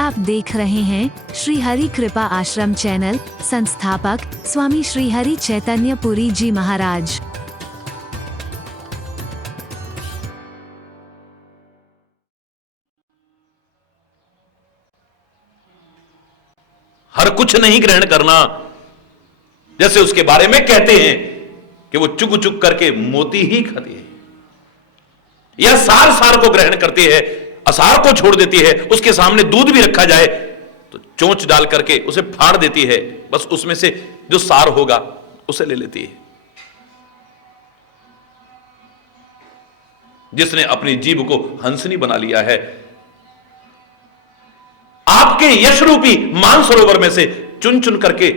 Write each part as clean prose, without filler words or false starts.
आप देख रहे हैं श्री हरि कृपा आश्रम चैनल। संस्थापक स्वामी श्री हरि चैतन्य पुरी जी महाराज। हर कुछ नहीं ग्रहण करना, जैसे उसके बारे में कहते हैं कि वो चुग चुग करके मोती ही खाती है, या सार सार को ग्रहण करती है, असार को छोड़ देती है। उसके सामने दूध भी रखा जाए तो चोंच डाल करके उसे फाड़ देती है, बस उसमें से जो सार होगा उसे ले लेती है। जिसने अपनी जीभ को हंसनी बना लिया है, आपके यश रूपी मानसरोवर में से चुन चुन करके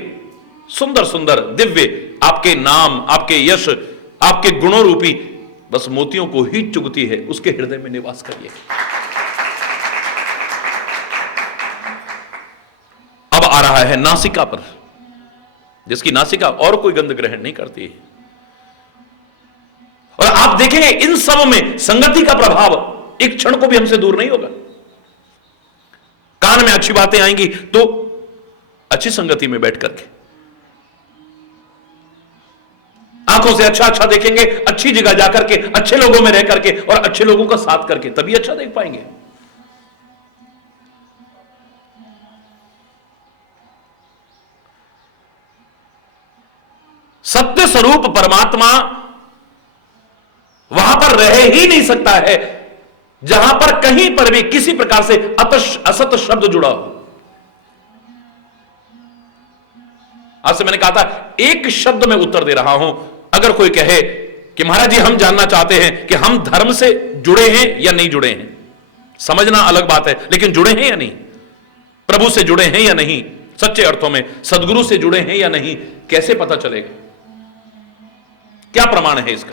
सुंदर सुंदर दिव्य आपके नाम, आपके यश, आपके गुणों रूपी बस मोतियों को ही चुगती है। उसके हृदय में निवास करिए। अब आ रहा है नासिका पर, जिसकी नासिका और कोई गंध ग्रहण नहीं करती है। और आप देखेंगे इन सब में संगति का प्रभाव एक क्षण को भी हमसे दूर नहीं होगा। कान में अच्छी बातें आएंगी तो अच्छी संगति में बैठ करके, आंखों से अच्छा अच्छा देखेंगे, अच्छी जगह जाकर के, अच्छे लोगों में रह करके और अच्छे लोगों का साथ करके, तभी अच्छा देख पाएंगे। सत्य स्वरूप परमात्मा वहां पर रह ही नहीं सकता है जहां पर कहीं पर भी किसी प्रकार से असत शब्द जुड़ा हो। आज से मैंने कहा था, एक शब्द में उत्तर दे रहा हूं। अगर कोई कहे कि महाराज जी हम जानना चाहते हैं कि हम धर्म से जुड़े हैं या नहीं जुड़े हैं, समझना अलग बात है, लेकिन जुड़े हैं या नहीं, प्रभु से जुड़े हैं या नहीं, सच्चे अर्थों में सदगुरु से जुड़े हैं या नहीं, कैसे पता चलेगा? क्या प्रमाण है इसका?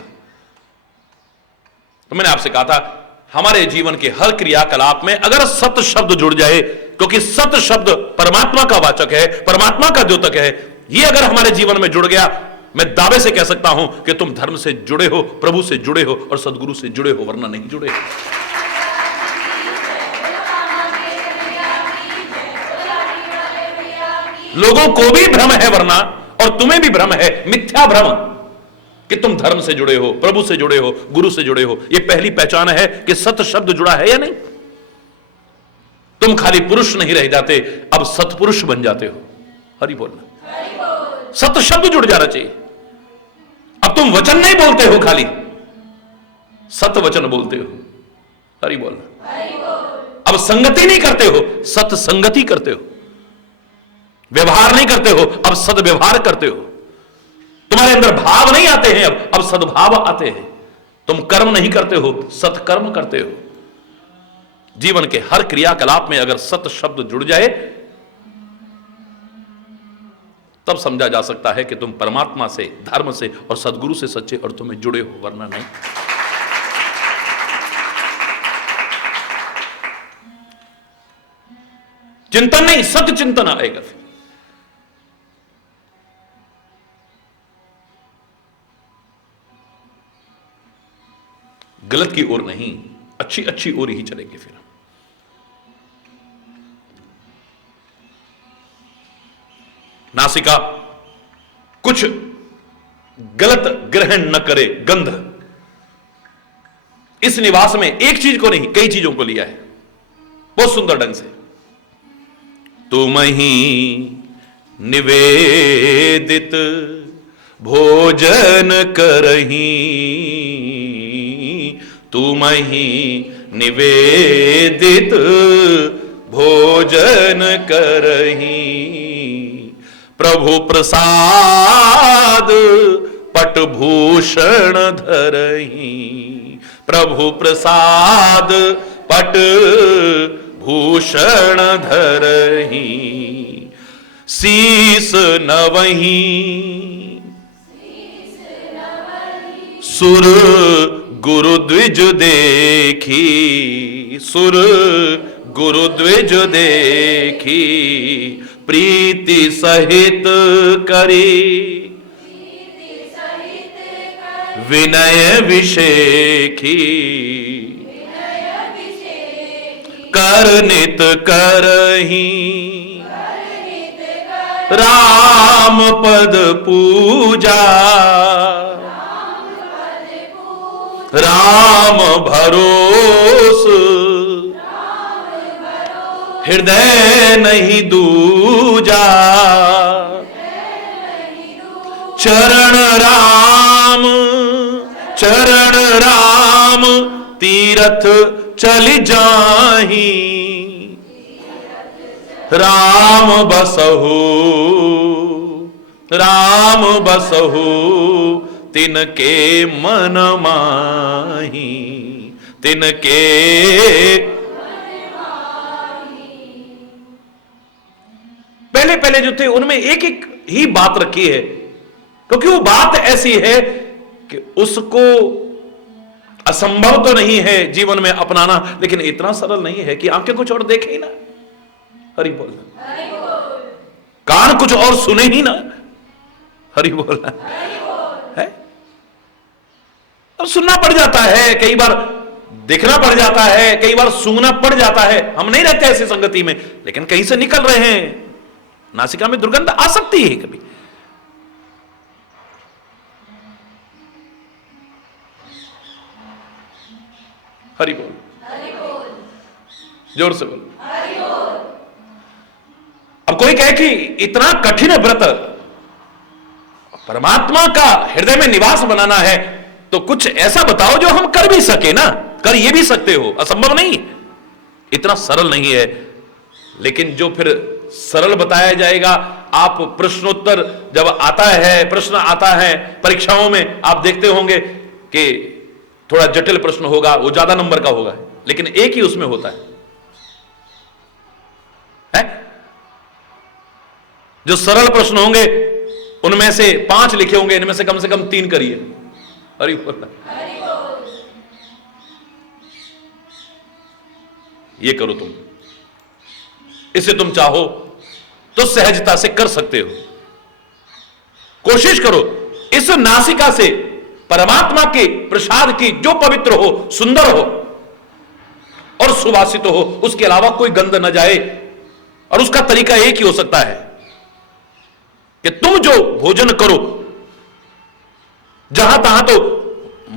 तो मैंने आपसे कहा था, हमारे जीवन के हर क्रियाकलाप में अगर सत शब्द जुड़ जाए, क्योंकि सत शब्द परमात्मा का वाचक है, परमात्मा का द्योतक है, ये अगर हमारे जीवन में जुड़ गया, मैं दावे से कह सकता हूं कि तुम धर्म से जुड़े हो, प्रभु से जुड़े हो और सदगुरु से जुड़े हो, वरना नहीं जुड़े हो। लोगों को भी भ्रम है वरना, और तुम्हें भी भ्रम है, मिथ्या भ्रम, कि तुम धर्म से जुड़े हो, प्रभु से जुड़े हो, गुरु से जुड़े हो। यह पहली पहचान है कि सत शब्द जुड़ा है या नहीं। तुम खाली पुरुष नहीं रह जाते, अब सतपुरुष बन जाते हो। हरि बोलना, सत शब्द जुड़ जाना चाहिए। अब तुम वचन नहीं बोलते हो, खाली सत वचन बोलते हो। हरि बोलना। अब संगति नहीं करते हो, सत संगति करते हो। व्यवहार नहीं करते हो, अब सदव्यवहार करते हो। तुम्हारे अंदर भाव नहीं आते हैं, अब सद्भाव आते हैं। तुम कर्म नहीं करते हो, सत्कर्म करते हो। जीवन के हर क्रियाकलाप में अगर सत शब्द जुड़ जाए, तब समझा जा सकता है कि तुम परमात्मा से, धर्म से और सदगुरु से सच्चे अर्थों में जुड़े हो, वरना नहीं। चिंतन नहीं, सत्य चिंतन आएगा। फिर गलत की ओर नहीं, अच्छी अच्छी ओर ही चलेंगे। फिर नासिका कुछ गलत ग्रहण न करे, गंध। इस निवास में एक चीज को नहीं, कई चीजों को लिया है बहुत सुंदर ढंग से। तुम ही निवेदित भोजन करही, तुम ही निवेदित भोजन करही, प्रभु प्रसाद पटभूषण धरही, प्रभु प्रसाद पट भूषण धरही, शीस नवही सुर गुरु द्विज देखी, सुर गुरु द्विज देखी, प्रीति सहित करी, विनय विषेखी, कर नित करही राम पद पूजा, राम भरोस हृदय नहीं दूजा, चरण राम तीरथ चल जाही, राम बसहु तिनके मन माही, तिनके पहले पहले जो थे उनमें एक एक ही बात रखी है, क्योंकि वो बात ऐसी है कि उसको असंभव तो नहीं है जीवन में अपनाना, लेकिन इतना सरल नहीं है कि आंखें कुछ और देखे ही ना, हरि बोल, कान कुछ और सुने ही ना, हरि बोल है। अब सुनना पड़ जाता है, कई बार देखना पड़ जाता है, कई बार सूंघना पड़ जाता है। हम नहीं रहते ऐसी संगति में, लेकिन कहीं से निकल रहे हैं, नासिका में दुर्गंध आ सकती है कभी। हरि बोल, जोर से बोल। अब कोई कहे कि इतना कठिन व्रत परमात्मा का हृदय में निवास बनाना है, तो कुछ ऐसा बताओ जो हम कर भी सके ना। कर ये भी सकते हो, असंभव नहीं, इतना सरल नहीं है। लेकिन जो फिर सरल बताया जाएगा, आप प्रश्नोत्तर जब आता है, प्रश्न आता है परीक्षाओं में, आप देखते होंगे कि थोड़ा जटिल प्रश्न होगा, वो ज्यादा नंबर का होगा, लेकिन एक ही उसमें होता है? जो सरल प्रश्न होंगे उनमें से 5 लिखे होंगे, इनमें से कम 3 करिए। हरि बोल, ये करो तुम, इसे तुम चाहो तो सहजता से कर सकते हो। कोशिश करो इस नासिका से परमात्मा के प्रसाद की जो पवित्र हो, सुंदर हो और सुवासित हो, उसके अलावा कोई गंध न जाए। और उसका तरीका एक ही हो सकता है कि तुम जो भोजन करो, जहां तहां तो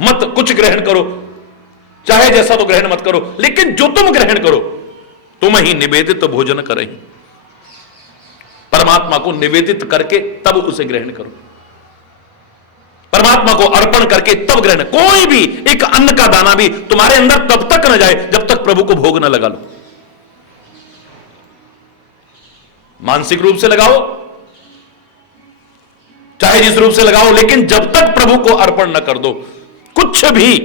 मत कुछ ग्रहण करो, चाहे जैसा तो ग्रहण मत करो, लेकिन जो तुम ग्रहण करो तुम ही निवेदित तो भोजन करें, परमात्मा को निवेदित करके तब उसे ग्रहण करो, परमात्मा को अर्पण करके तब ग्रहण। कोई भी एक अन्न का दाना भी तुम्हारे अंदर तब तक न जाए जब तक प्रभु को भोग न लगा लो। मानसिक रूप से लगाओ, चाहे जिस रूप से लगाओ, लेकिन जब तक प्रभु को अर्पण न कर दो कुछ भी,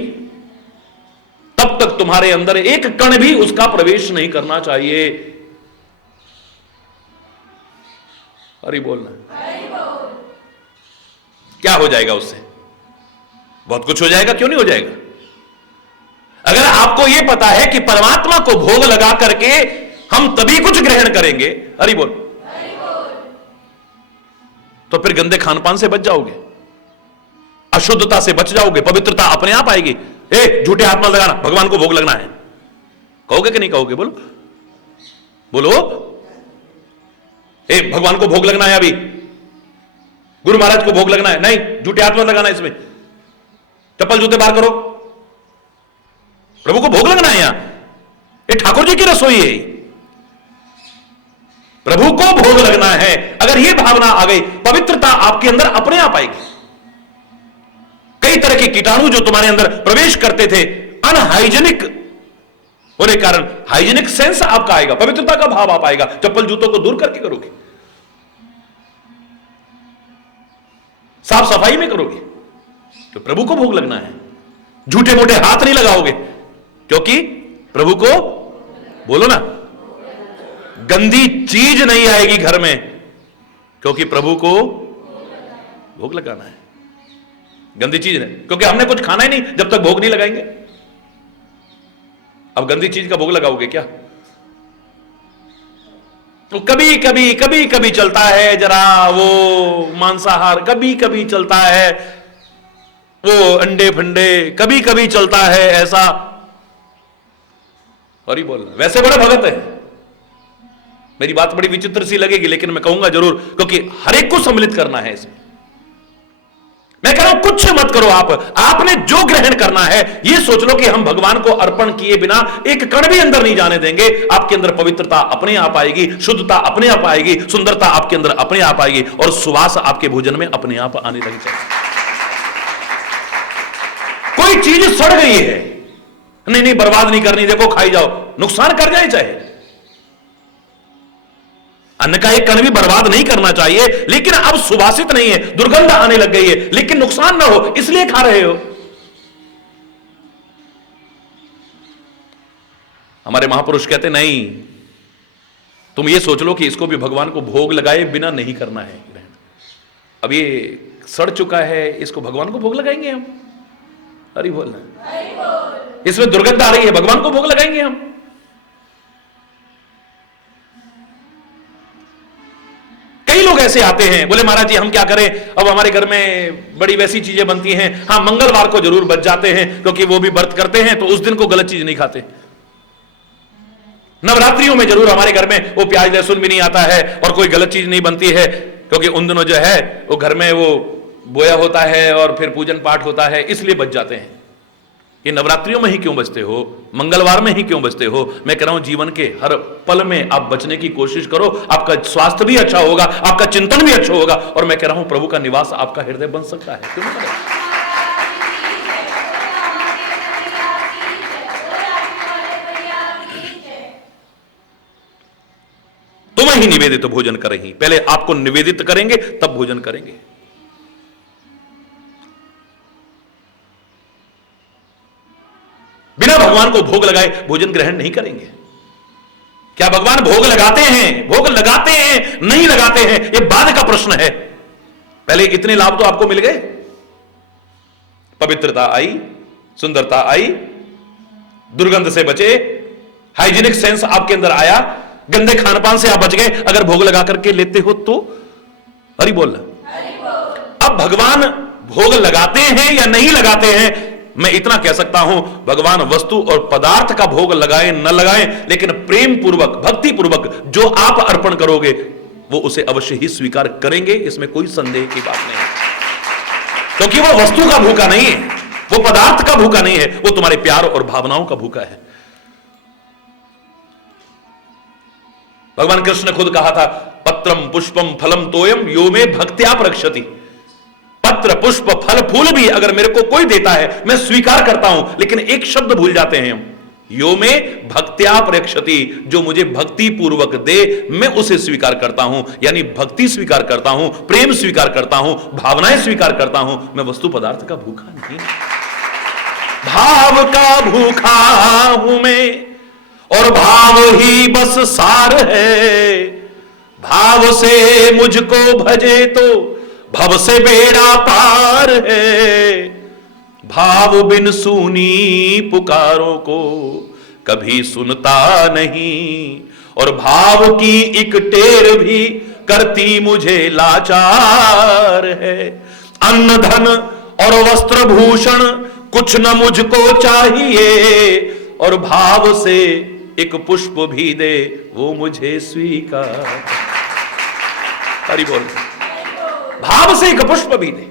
तब तक तुम्हारे अंदर एक कण भी उसका प्रवेश नहीं करना चाहिए। हरि बोलना। क्या हो जाएगा उससे? बहुत कुछ हो जाएगा, क्यों नहीं हो जाएगा? अगर आपको यह पता है कि परमात्मा को भोग लगा करके हम तभी कुछ ग्रहण करेंगे, हरि बोल, तो फिर गंदे खान पान से बच जाओगे, अशुद्धता से बच जाओगे, पवित्रता अपने आप आएगी। झूठे हाथ मत लगाना, भगवान को भोग लगना है, कहोगे कि नहीं कहोगे? बोलो बोलो। भगवान को भोग लगना है, अभी गुरु महाराज को भोग लगना है, नहीं, झूठे हाथ मत लगाना, इसमें चप्पल जूते बाहर करो, प्रभु को भोग लगना है। यहां ये ठाकुर जी की रसोई है, प्रभु को भोग लगना है। अगर यह भावना आ गई, पवित्रता आपके अंदर अपने आप आएगी। कई तरह के कीटाणु जो तुम्हारे अंदर प्रवेश करते थे, अनहाइजेनिक होने के कारण हाइजेनिक सेंस आपका आएगा, पवित्रता का भाव आप आएगा। चप्पल जूतों को दूर करके करोगे, साफ सफाई में करोगे, तो प्रभु को भोग लगना है। झूठे मोटे हाथ नहीं लगाओगे, क्योंकि प्रभु को, बोलो ना, गंदी चीज नहीं आएगी घर में, क्योंकि प्रभु को भोग लगाना है। गंदी चीज नहीं, क्योंकि हमने कुछ खाना ही नहीं जब तक भोग नहीं लगाएंगे। अब गंदी चीज का भोग लगाओगे क्या? तो कभी कभी चलता है जरा वो मांसाहार, कभी कभी चलता है वो अंडे फंडे, कभी कभी चलता है ऐसा, और ही बोलना, वैसे बड़ा भगत है। मेरी बात बड़ी विचित्र सी लगेगी लेकिन मैं कहूंगा जरूर, क्योंकि हर एक को सम्मिलित करना है इसमें। मैं कह रहा हूं कुछ मत करो, आपने जो ग्रहण करना है ये सोच लो कि हम भगवान को अर्पण किए बिना एक कण भी अंदर नहीं जाने देंगे। आपके अंदर पवित्रता अपने आप आएगी, शुद्धता अपने आप आएगी, सुंदरता आपके अंदर अपने आप आएगी और सुवास आपके भोजन में अपने आप आने लग जाएगी। कोई चीज सड़ गई है, नहीं बर्बाद नहीं करनी, देखो खाई जाओ, नुकसान कर जाए चाहे, अन्न का एक कण भी बर्बाद नहीं करना चाहिए, लेकिन अब सुवासित नहीं है, दुर्गंध आने लग गई है, लेकिन नुकसान ना हो इसलिए खा रहे हो। हमारे महापुरुष कहते नहीं, तुम ये सोच लो कि इसको भी भगवान को भोग लगाए बिना नहीं करना है। अब ये सड़ चुका है, इसको भगवान को भोग लगाएंगे हम? अरे बोलना, इसमें दुर्गंध आ रही है, भगवान को भोग लगाएंगे हम? कई लोग ऐसे आते हैं, बोले महाराज जी हम क्या करें, अब हमारे घर में बड़ी वैसी चीजें बनती हैं, हाँ मंगलवार को जरूर बच जाते हैं क्योंकि वो भी व्रत करते हैं तो उस दिन को गलत चीज नहीं खाते। नवरात्रियों में जरूर हमारे घर में वो प्याज लहसुन भी नहीं आता है और कोई गलत चीज नहीं बनती है क्योंकि उन दिनों जो है वो घर में वो बोया होता है और फिर पूजन पाठ होता है, इसलिए बच जाते हैं। ये नवरात्रियों में ही क्यों बचते हो, मंगलवार में ही क्यों बचते हो? मैं कह रहा हूं जीवन के हर पल में आप बचने की कोशिश करो, आपका स्वास्थ्य भी अच्छा होगा, आपका चिंतन भी अच्छा होगा और मैं कह रहा हूं प्रभु का निवास आपका हृदय बन सकता है। क्यों नहीं? तुम्हें ही निवेदित भोजन करेंगे, पहले आपको निवेदित करेंगे तब भोजन करेंगे। बिना भगवान को भोग लगाए भोजन ग्रहण नहीं करेंगे। क्या भगवान भोग लगाते हैं? भोग लगाते हैं, नहीं लगाते हैं, यह बाद का प्रश्न है। पहले इतने लाभ तो आपको मिल गए, पवित्रता आई, सुंदरता आई, दुर्गंध से बचे, हाइजीनिक सेंस आपके अंदर आया, गंदे खानपान से आप बच गए अगर भोग लगा करके लेते हो तो। हरि बोल। अब भगवान भोग लगाते हैं या नहीं लगाते हैं, मैं इतना कह सकता हूं, भगवान वस्तु और पदार्थ का भोग लगाएं न लगाएं, लेकिन प्रेम पूर्वक, भक्ति पूर्वक जो आप अर्पण करोगे वो उसे अवश्य ही स्वीकार करेंगे, इसमें कोई संदेह की बात नहीं, क्योंकि वो वस्तु का भूखा नहीं है, वो पदार्थ का भूखा नहीं है, वो तुम्हारे प्यार और भावनाओं का भूखा है। भगवान कृष्ण ने खुद कहा था, पत्रम पुष्पम फलम तोयम यो में भक्त्या प्रक्षति। पत्र पुष्प फल फूल भी अगर मेरे को कोई देता है मैं स्वीकार करता हूं, लेकिन एक शब्द भूल जाते हैं हम, यो में भक्त्या प्रक्षति, जो मुझे भक्ति पूर्वक दे मैं उसे स्वीकार करता हूं, यानी भक्ति स्वीकार करता हूं, प्रेम स्वीकार करता हूं, भावनाएं स्वीकार करता हूं। मैं वस्तु पदार्थ का भूखा नहीं, भाव का भूखा हूं मैं और भाव ही बस सार है। भाव से मुझको भजे तो भव से बेड़ा पार है। भाव बिन सुनी पुकारों को कभी सुनता नहीं और भाव की एक टेर भी करती मुझे लाचार है। अन्न धन और वस्त्र भूषण कुछ न मुझको चाहिए और भाव से एक पुष्प भी दे वो मुझे स्वीकार। हरि बोल। भाव से एक पुष्प भी दे।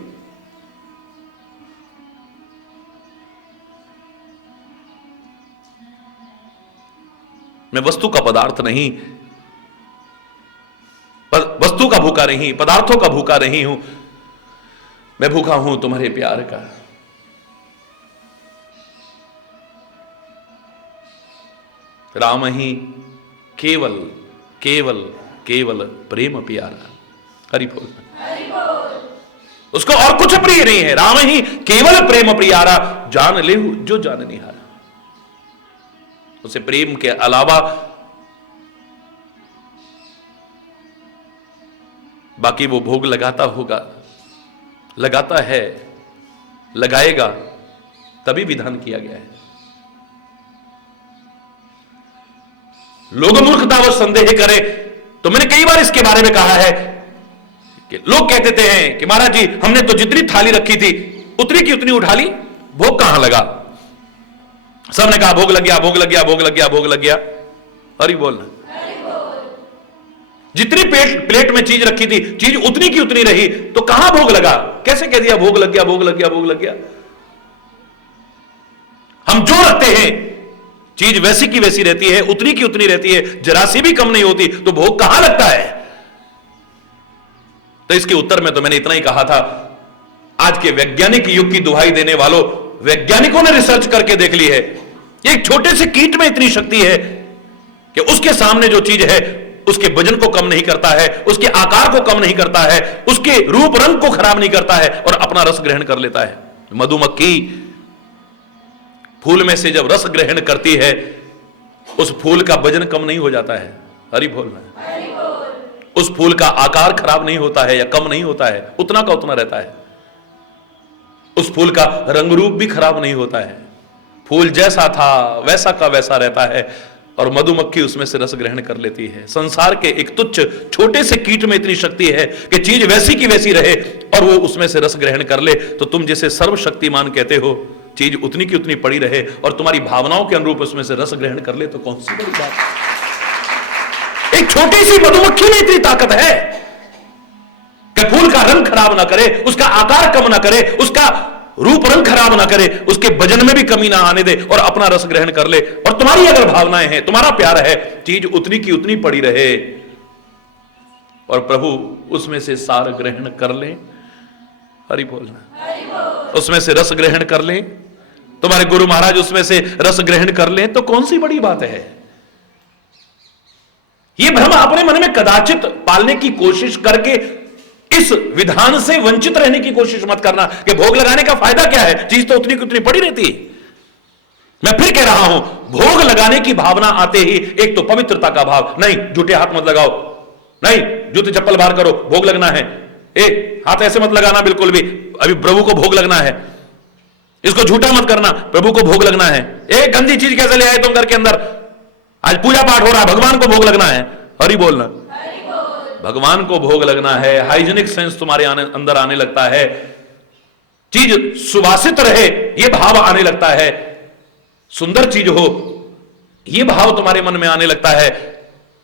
मैं वस्तु का पदार्थ नहीं, वस्तु का भूखा नहीं, पदार्थों का भूखा नहीं हूं, मैं भूखा हूं तुम्हारे प्यार का। राम ही केवल केवल केवल प्रेम प्यारा। हरि बोल। उसको और कुछ प्रिय नहीं है, राम ही केवल प्रेम प्यारा। जान ले जो जान निहारा। उसे प्रेम के अलावा बाकी वो भोग लगाता होगा, लगाता है, लगाएगा, तभी विधान किया गया है। लोग मूर्खतावश संदेह करें तो मैंने कई बार इसके बारे में कहा है कि लोग कहते हैं कि महाराज जी हमने तो जितनी थाली रखी थी उतनी की उतनी उठा ली, भोग कहां लगा? सबने कहा भोग लग गया, भोग लग गया, भोग लग गया, भोग लग गया। हरि बोलना। जितनी प्लेट में चीज रखी थी, चीज उतनी की उतनी रही, तो कहां भोग लगा? कैसे कह दिया भोग लग गया, भोग लग गया, भोग लग गया? हम जो रखते हैं चीज वैसी की वैसी रहती है, उतनी की उतनी रहती है, जरा सी भी कम नहीं होती, तो भोग कहां लगता है? तो इसके उत्तर में तो मैंने इतना ही कहा था, आज के वैज्ञानिक युग की दुहाई देने वालों, वैज्ञानिकों ने रिसर्च करके देख ली है, एक छोटे से कीट में इतनी शक्ति है कि उसके सामने जो चीज है उसके वजन को कम नहीं करता है, उसके आकार को कम नहीं करता है, उसके रूप रंग को खराब नहीं करता है और अपना रस ग्रहण कर लेता है। मधुमक्खी फूल में से जब रस ग्रहण करती है, उस फूल का वजन कम नहीं हो जाता है। हरि बोलना। उस फूल का आकार खराब नहीं होता है या कम नहीं होता है, उतना का उतना रहता है। उस फूल का रंग रूप भी खराब नहीं होता है, फूल जैसा था वैसा का वैसा रहता है और मधुमक्खी उसमें से रस ग्रहण कर लेती है। संसार के एक तुच्छ छोटे से कीट में इतनी शक्ति है कि चीज वैसी की वैसी रहे और वो उसमें से रस ग्रहण कर ले, तो तुम जिसे सर्वशक्तिमान कहते हो, चीज उतनी की उतनी पड़ी रहे और तुम्हारी भावनाओं के अनुरूप उसमें से रस ग्रहण कर ले, तो कौन सी बड़ी बात? एक छोटी सी मधुमक्खी में इतनी ताकत है कि फूल का रंग खराब ना करे, उसका आकार कम ना करे, उसका रूप रंग खराब ना करे, उसके वजन में भी कमी ना आने दे और अपना रस ग्रहण कर ले। और तुम्हारी अगर भावनाएं हैं, तुम्हारा प्यार है, चीज उतनी की उतनी पड़ी रहे और प्रभु उसमें से सार ग्रहण कर ले। हरि बोलना। उसमें से रस ग्रहण कर ले, तुम्हारे गुरु महाराज उसमें से रस ग्रहण कर ले, तो कौन सी बड़ी बात है? यह भ्रम अपने मन में कदाचित पालने की कोशिश करके इस विधान से वंचित रहने की कोशिश मत करना कि भोग लगाने का फायदा क्या है, चीज तो उतनी की उतनी पड़ी रहती है। मैं फिर कह रहा हूं, भोग लगाने की भावना आते ही एक तो पवित्रता का भाव, नहीं जूते हाथ मत लगाओ, नहीं जूते चप्पल बाहर करो, भोग लगना है, हाथ ऐसे मत लगाना बिल्कुल भी, अभी प्रभु को भोग लगना है, इसको झूठा मत करना, प्रभु को भोग लगना है, गंदी चीज कैसे ले आए तुम घर के अंदर, आज पूजा पाठ हो रहा है, भगवान को भोग लगना है। हरि बोलना। भगवान को भोग लगना है, हाइजीनिक सेंस तुम्हारे अंदर आने लगता है, चीज सुवासित रहे यह भाव आने लगता है, सुंदर चीज हो यह भाव तुम्हारे मन में आने लगता है,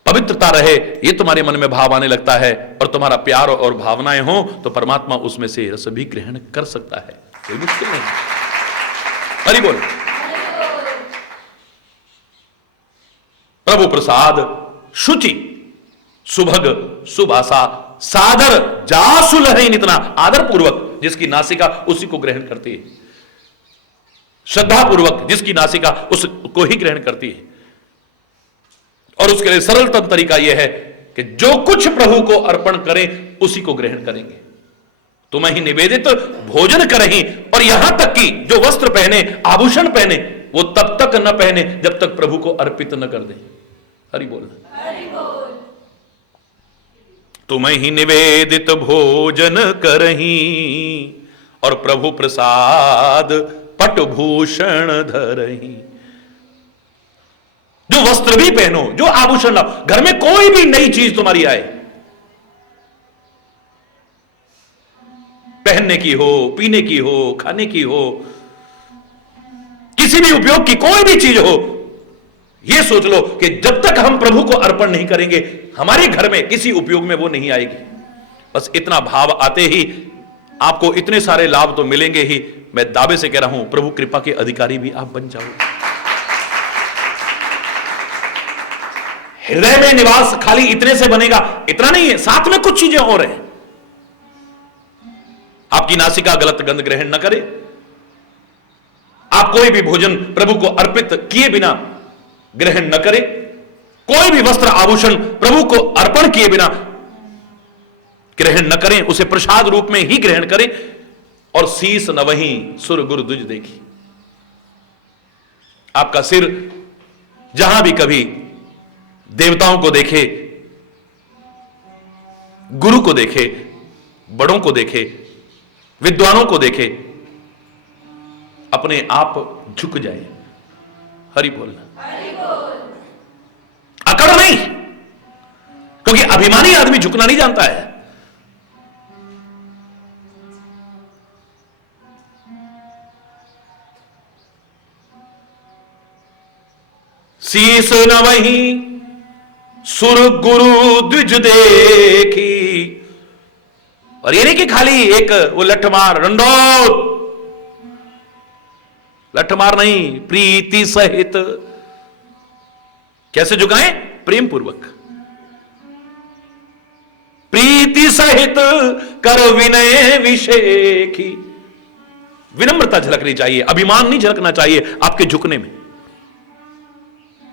पवित्रता रहे यह तुम्हारे मन में भाव आने लगता है और तुम्हारा प्यार और भावनाएं हो तो परमात्मा उसमें से रस भी ग्रहण कर सकता है, कोई मुश्किल नहीं। हरि बोल। प्रभु प्रसाद शुचि सुभग सुभाषा सादर जासुल है, इतना आदर पूर्वक जिसकी नासिका उसी को ग्रहण करती है, श्रद्धा पूर्वक जिसकी नासिका उसको ही ग्रहण करती है। और उसके लिए सरलतम तरीका यह है कि जो कुछ प्रभु को अर्पण करें उसी को ग्रहण करेंगे। तुम्हें ही निवेदित भोजन करें, और यहां तक कि जो वस्त्र पहने, आभूषण पहने, वो तब तक न पहने जब तक प्रभु को अर्पित न कर दें। हरि बोल। तुम्हें ही निवेदित भोजन करहीं और प्रभु प्रसाद पटभूषण धरहीं। जो वस्त्र भी पहनो, जो आभूषण लाओ, घर में कोई भी नई चीज तुम्हारी आए, पहनने की हो, पीने की हो, खाने की हो, किसी भी उपयोग की कोई भी चीज हो, यह सोच लो कि जब तक हम प्रभु को अर्पण नहीं करेंगे हमारे घर में किसी उपयोग में वो नहीं आएगी। बस इतना भाव आते ही आपको इतने सारे लाभ तो मिलेंगे ही। मैं दावे से कह रहा हूं, प्रभु कृपा के अधिकारी भी आप बन जाओ। हृदय में निवास खाली इतने से बनेगा, इतना नहीं है, साथ में कुछ चीजें और हैं। आपकी नासिका गलत गंध ग्रहण न करे, आप कोई भी भोजन प्रभु को अर्पित किए बिना ग्रहण न करें, कोई भी वस्त्र आभूषण प्रभु को अर्पण किए बिना ग्रहण न करें, उसे प्रसाद रूप में ही ग्रहण करें। और शीस न वहीं सुर गुरु दुज देखी। आपका सिर जहां भी कभी देवताओं को देखे, गुरु को देखे, बड़ों को देखे, विद्वानों को देखे, अपने आप झुक जाए। हरि बोलना। अकड़ नहीं, क्योंकि अभिमानी आदमी झुकना नहीं जानता है। शीस नवहि सुर गुरु द्विज देखी। और ये नहीं कि खाली एक वो लठमार रंडोत, लठमार नहीं, प्रीति सहित। कैसे झुकाएं? प्रेम पूर्वक, प्रीति सहित कर विनय विषेखी। विनम्रता झलकनी चाहिए, अभिमान नहीं झलकना चाहिए आपके झुकने में।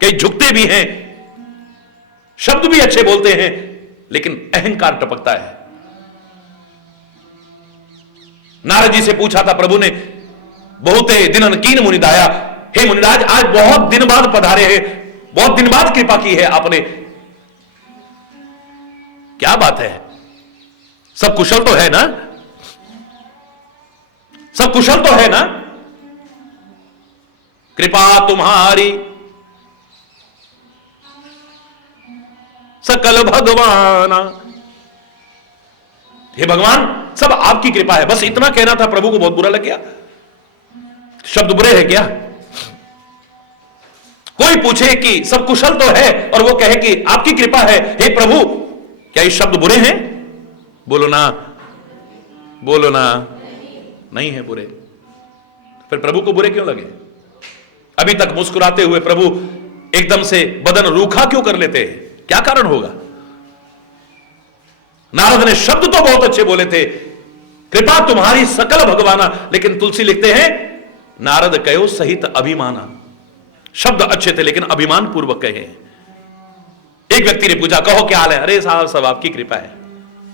कई झुकते भी हैं, शब्द भी अच्छे बोलते हैं, लेकिन अहंकार टपकता है। नारद जी से पूछा था प्रभु ने, बहुते दिनन कीन मुनिदाया, हे मुनिराज आज बहुत दिन बाद पधारे हैं, बहुत दिन बाद कृपा की है आपने, क्या बात है? सब कुशल तो है ना? सब कुशल तो है ना? कृपा तुम्हारी सकल भगवाना। हे भगवान सब आपकी कृपा है। बस इतना कहना था, प्रभु को बहुत बुरा लग गया। शब्द बुरे है क्या? कोई पूछे कि सब कुशल तो है और वो कहे कि आपकी कृपा है, हे प्रभु, क्या ये शब्द बुरे हैं? बोलो ना, बोलो ना। नहीं है बुरे। फिर प्रभु को बुरे क्यों लगे? अभी तक मुस्कुराते हुए प्रभु एकदम से बदन रूखा क्यों कर लेते हैं? क्या कारण होगा? नारद ने शब्द तो बहुत अच्छे बोले थे, कृपा तुम्हारी सकल भगवाना, लेकिन तुलसी लिखते हैं नारद कहो सहित अभिमाना। शब्द अच्छे थे लेकिन अभिमान पूर्वक कहे। एक व्यक्ति ने पूछा, कहो क्या हाल है? अरे साहब सब आपकी कृपा है।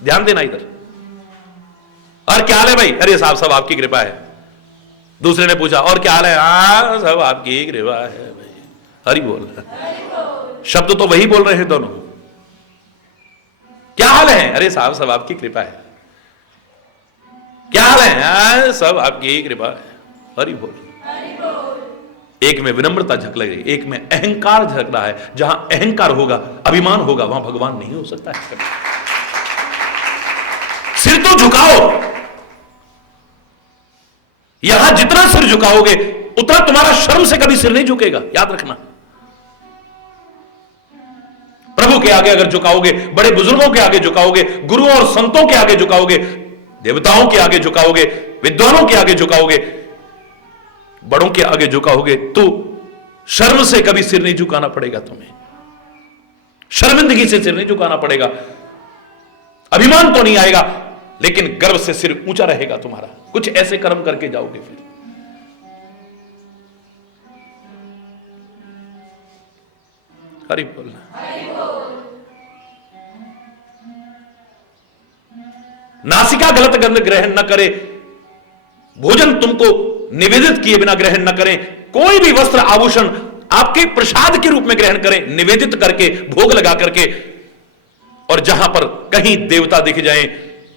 ध्यान देना इधर। और क्या हाल है भाई? अरे साहब सब आपकी कृपा है। दूसरे ने पूछा, और क्या हाल है? हाँ सब आपकी कृपा है भाई। हरि बोल। शब्द तो वही बोल रहे हैं दोनों। क्या हाल है? अरे साहब सब आपकी कृपा है। क्या हाल है? हाँ सब आपकी कृपा है। हरि बोल। एक में विनम्रता झलक रही, एक में अहंकार झलक रहा है। जहां अहंकार होगा, अभिमान होगा, वहां भगवान नहीं हो सकता है। सिर तो झुकाओ। यहां जितना सिर झुकाओगे उतना तुम्हारा शर्म से कभी सिर नहीं झुकेगा, याद रखना। प्रभु के आगे अगर झुकाओगे, बड़े बुजुर्गों के आगे झुकाओगे, गुरुओं और संतों के आगे झुकाओगे, देवताओं के आगे झुकाओगे, विद्वानों के आगे झुकाओगे, बड़ों के आगे झुकाओगे, तो शर्म से कभी सिर नहीं झुकाना पड़ेगा तुम्हें। शर्मिंदगी से सिर नहीं झुकाना पड़ेगा। अभिमान तो नहीं आएगा, लेकिन गर्व से सिर ऊंचा रहेगा तुम्हारा। कुछ ऐसे कर्म करके जाओगे फिर। हरि बोल। नासिका गलत गंध ग्रहण न करे, भोजन तुमको निवेदित किए बिना ग्रहण न करें, कोई भी वस्त्र आभूषण आपके प्रसाद के रूप में ग्रहण करें, निवेदित करके, भोग लगा करके। और जहां पर कहीं देवता दिख जाएं,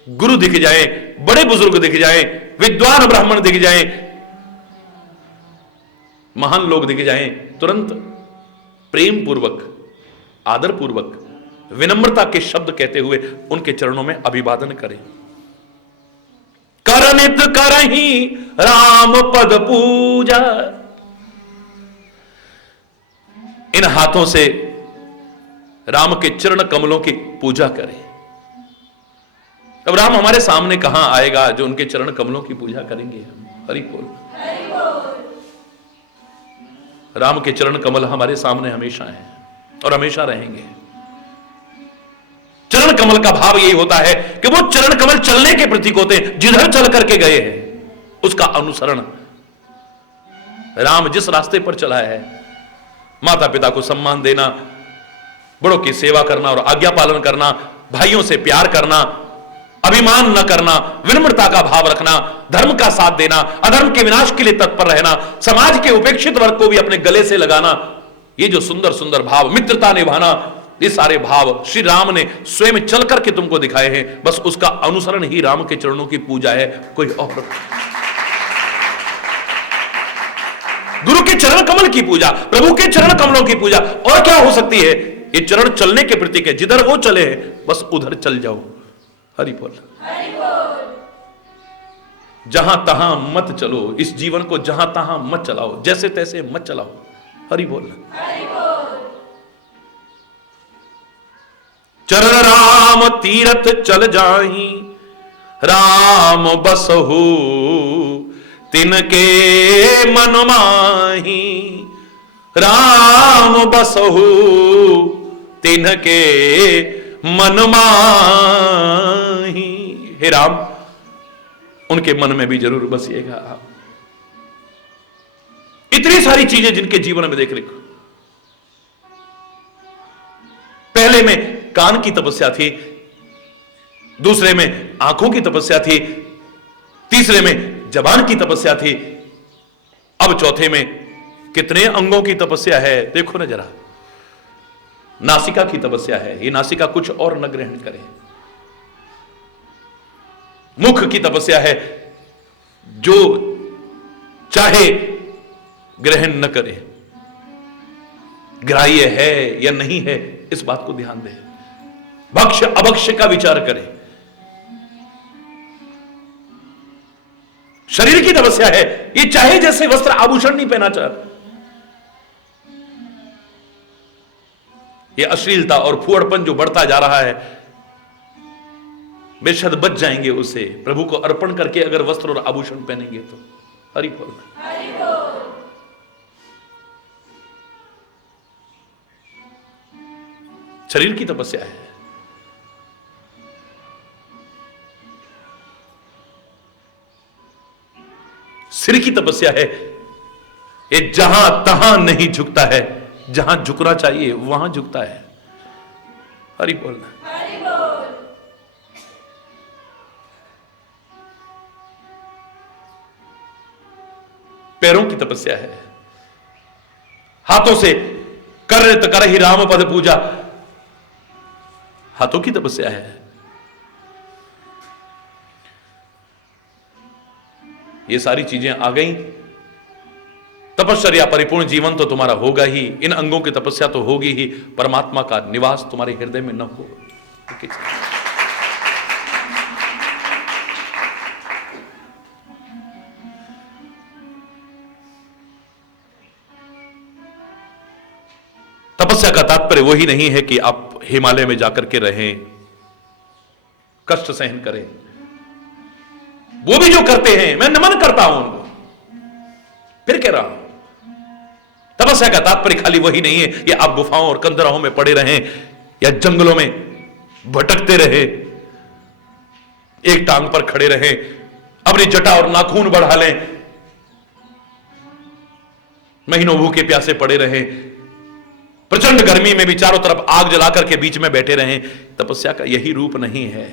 गुरु दिख जाएं, बड़े बुजुर्ग दिख जाएं, विद्वान ब्राह्मण दिख जाएं, महान लोग दिख जाएं, तुरंत प्रेम पूर्वक, आदर पूर्वक, विनम्रता के शब्द कहते हुए उनके चरणों में अभिवादन करें। करनित करही राम पद पूजा। इन हाथों से राम के चरण कमलों की पूजा करें। अब राम हमारे सामने कहां आएगा जो उनके चरण कमलों की पूजा करेंगे हम? हरि बोल। राम के चरण कमल हमारे सामने हमेशा हैं और हमेशा रहेंगे। चरण कमल का भाव यही होता है कि वो चरण कमल चलने के प्रतीक होते हैं। जिधर चल करके गए हैं उसका अनुसरण। राम जिस रास्ते पर चला है, माता पिता को सम्मान देना, बड़ों की सेवा करना और आज्ञा पालन करना, भाइयों से प्यार करना, अभिमान न करना, विनम्रता का भाव रखना, धर्म का साथ देना, अधर्म के विनाश के लिए तत्पर रहना, समाज के उपेक्षित वर्ग को भी अपने गले से लगाना, ये जो सुंदर सुंदर भाव, मित्रता निभाना, ये सारे भाव श्री राम ने स्वयं चल करके तुमको दिखाए हैं। बस उसका अनुसरण ही राम के चरणों की पूजा है, कोई और। गुरु के चरण कमल की पूजा, प्रभु के चरण कमलों की पूजा और क्या हो सकती है? ये चरण चलने के प्रतीक है। जिधर वो चले हैं बस उधर चल जाओ। हरि बोल। जहां तहां मत चलो, इस जीवन को जहां तहां मत चलाओ, जैसे तैसे मत चलाओ। हरि बोल। चरण राम तीरथ चल जाही, राम बसहु तिनके मन माही, राम बसहु तिनके मन माही। हे राम, उनके मन में भी जरूर बसिएगा आप। इतनी सारी चीजें जिनके जीवन में देख लिखो। पहले में कान की तपस्या थी, दूसरे में आंखों की तपस्या थी, तीसरे में जबान की तपस्या थी, अब चौथे में कितने अंगों की तपस्या है देखो ना जरा। नासिका की तपस्या है, ये नासिका कुछ और न ग्रहण करे। मुख की तपस्या है, जो चाहे ग्रहण न करे। ग्राह्य है या नहीं है इस बात को ध्यान दे। भक्ष्य अभक्ष्य का विचार करे। शरीर की तपस्या है, ये चाहे जैसे वस्त्र आभूषण नहीं पहना चाहता। ये अश्लीलता और फुहड़पन जो बढ़ता जा रहा है, बेशद बच जाएंगे उससे। प्रभु को अर्पण करके अगर वस्त्र और आभूषण पहनेंगे तो। हरि बोल। शरीर की तपस्या है, सिर की तपस्या है, ये जहां तहां नहीं झुकता है, जहां झुकना चाहिए वहां झुकता है। हरि बोलना। पैरों की तपस्या है, हाथों से कर ही राम पद पूजा, हाथों की तपस्या है। ये सारी चीजें आ गई। तपश्चर्या परिपूर्ण जीवन तो तुम्हारा होगा ही, इन अंगों की तपस्या तो होगी ही, परमात्मा का निवास तुम्हारे हृदय में न हो। तपस्या का तात्पर्य वही नहीं है कि आप हिमालय में जाकर के रहें, कष्ट सहन करें। वो भी जो करते हैं मैं नमन करता हूं उनको, फिर कह रहा हूं तपस्या का तात्पर्य खाली वही नहीं है कि आप गुफाओं और कंदराओं में पड़े रहें या जंगलों में भटकते रहे, एक टांग पर खड़े रहें, अपनी जटा और नाखून बढ़ा लें, महीनों भूखे प्यासे पड़े रहें, प्रचंड गर्मी में भी चारों तरफ आग जलाकर के बीच में बैठे रहें। तपस्या का यही रूप नहीं है।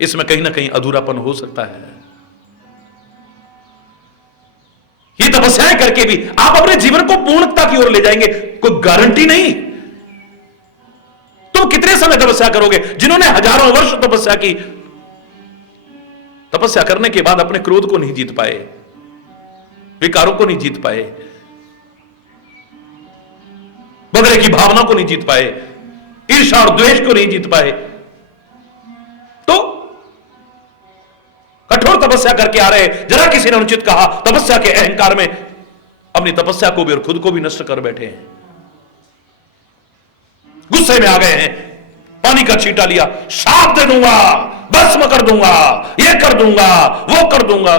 इसमें कहीं ना कहीं अधूरापन हो सकता है। ये तपस्याएं करके भी आप अपने जीवन को पूर्णता की ओर ले जाएंगे, कोई गारंटी नहीं। तुम कितने समय तपस्या करोगे? जिन्होंने हजारों वर्ष तपस्या की, तपस्या करने के बाद अपने क्रोध को नहीं जीत पाए, विकारों को नहीं जीत पाए, बगड़े की भावना को नहीं जीत पाए, ईर्ष्या और द्वेष को नहीं जीत पाए, तो कठोर तपस्या करके आ रहे। जरा किसी ने अनुचित कहा, तपस्या के अहंकार में अपनी तपस्या को भी और खुद को भी नष्ट कर बैठे हैं। गुस्से में आ गए हैं, पानी का छींटा लिया, शाप दे दूंगा, भस्म कर दूंगा, ये कर दूंगा, वो कर दूंगा।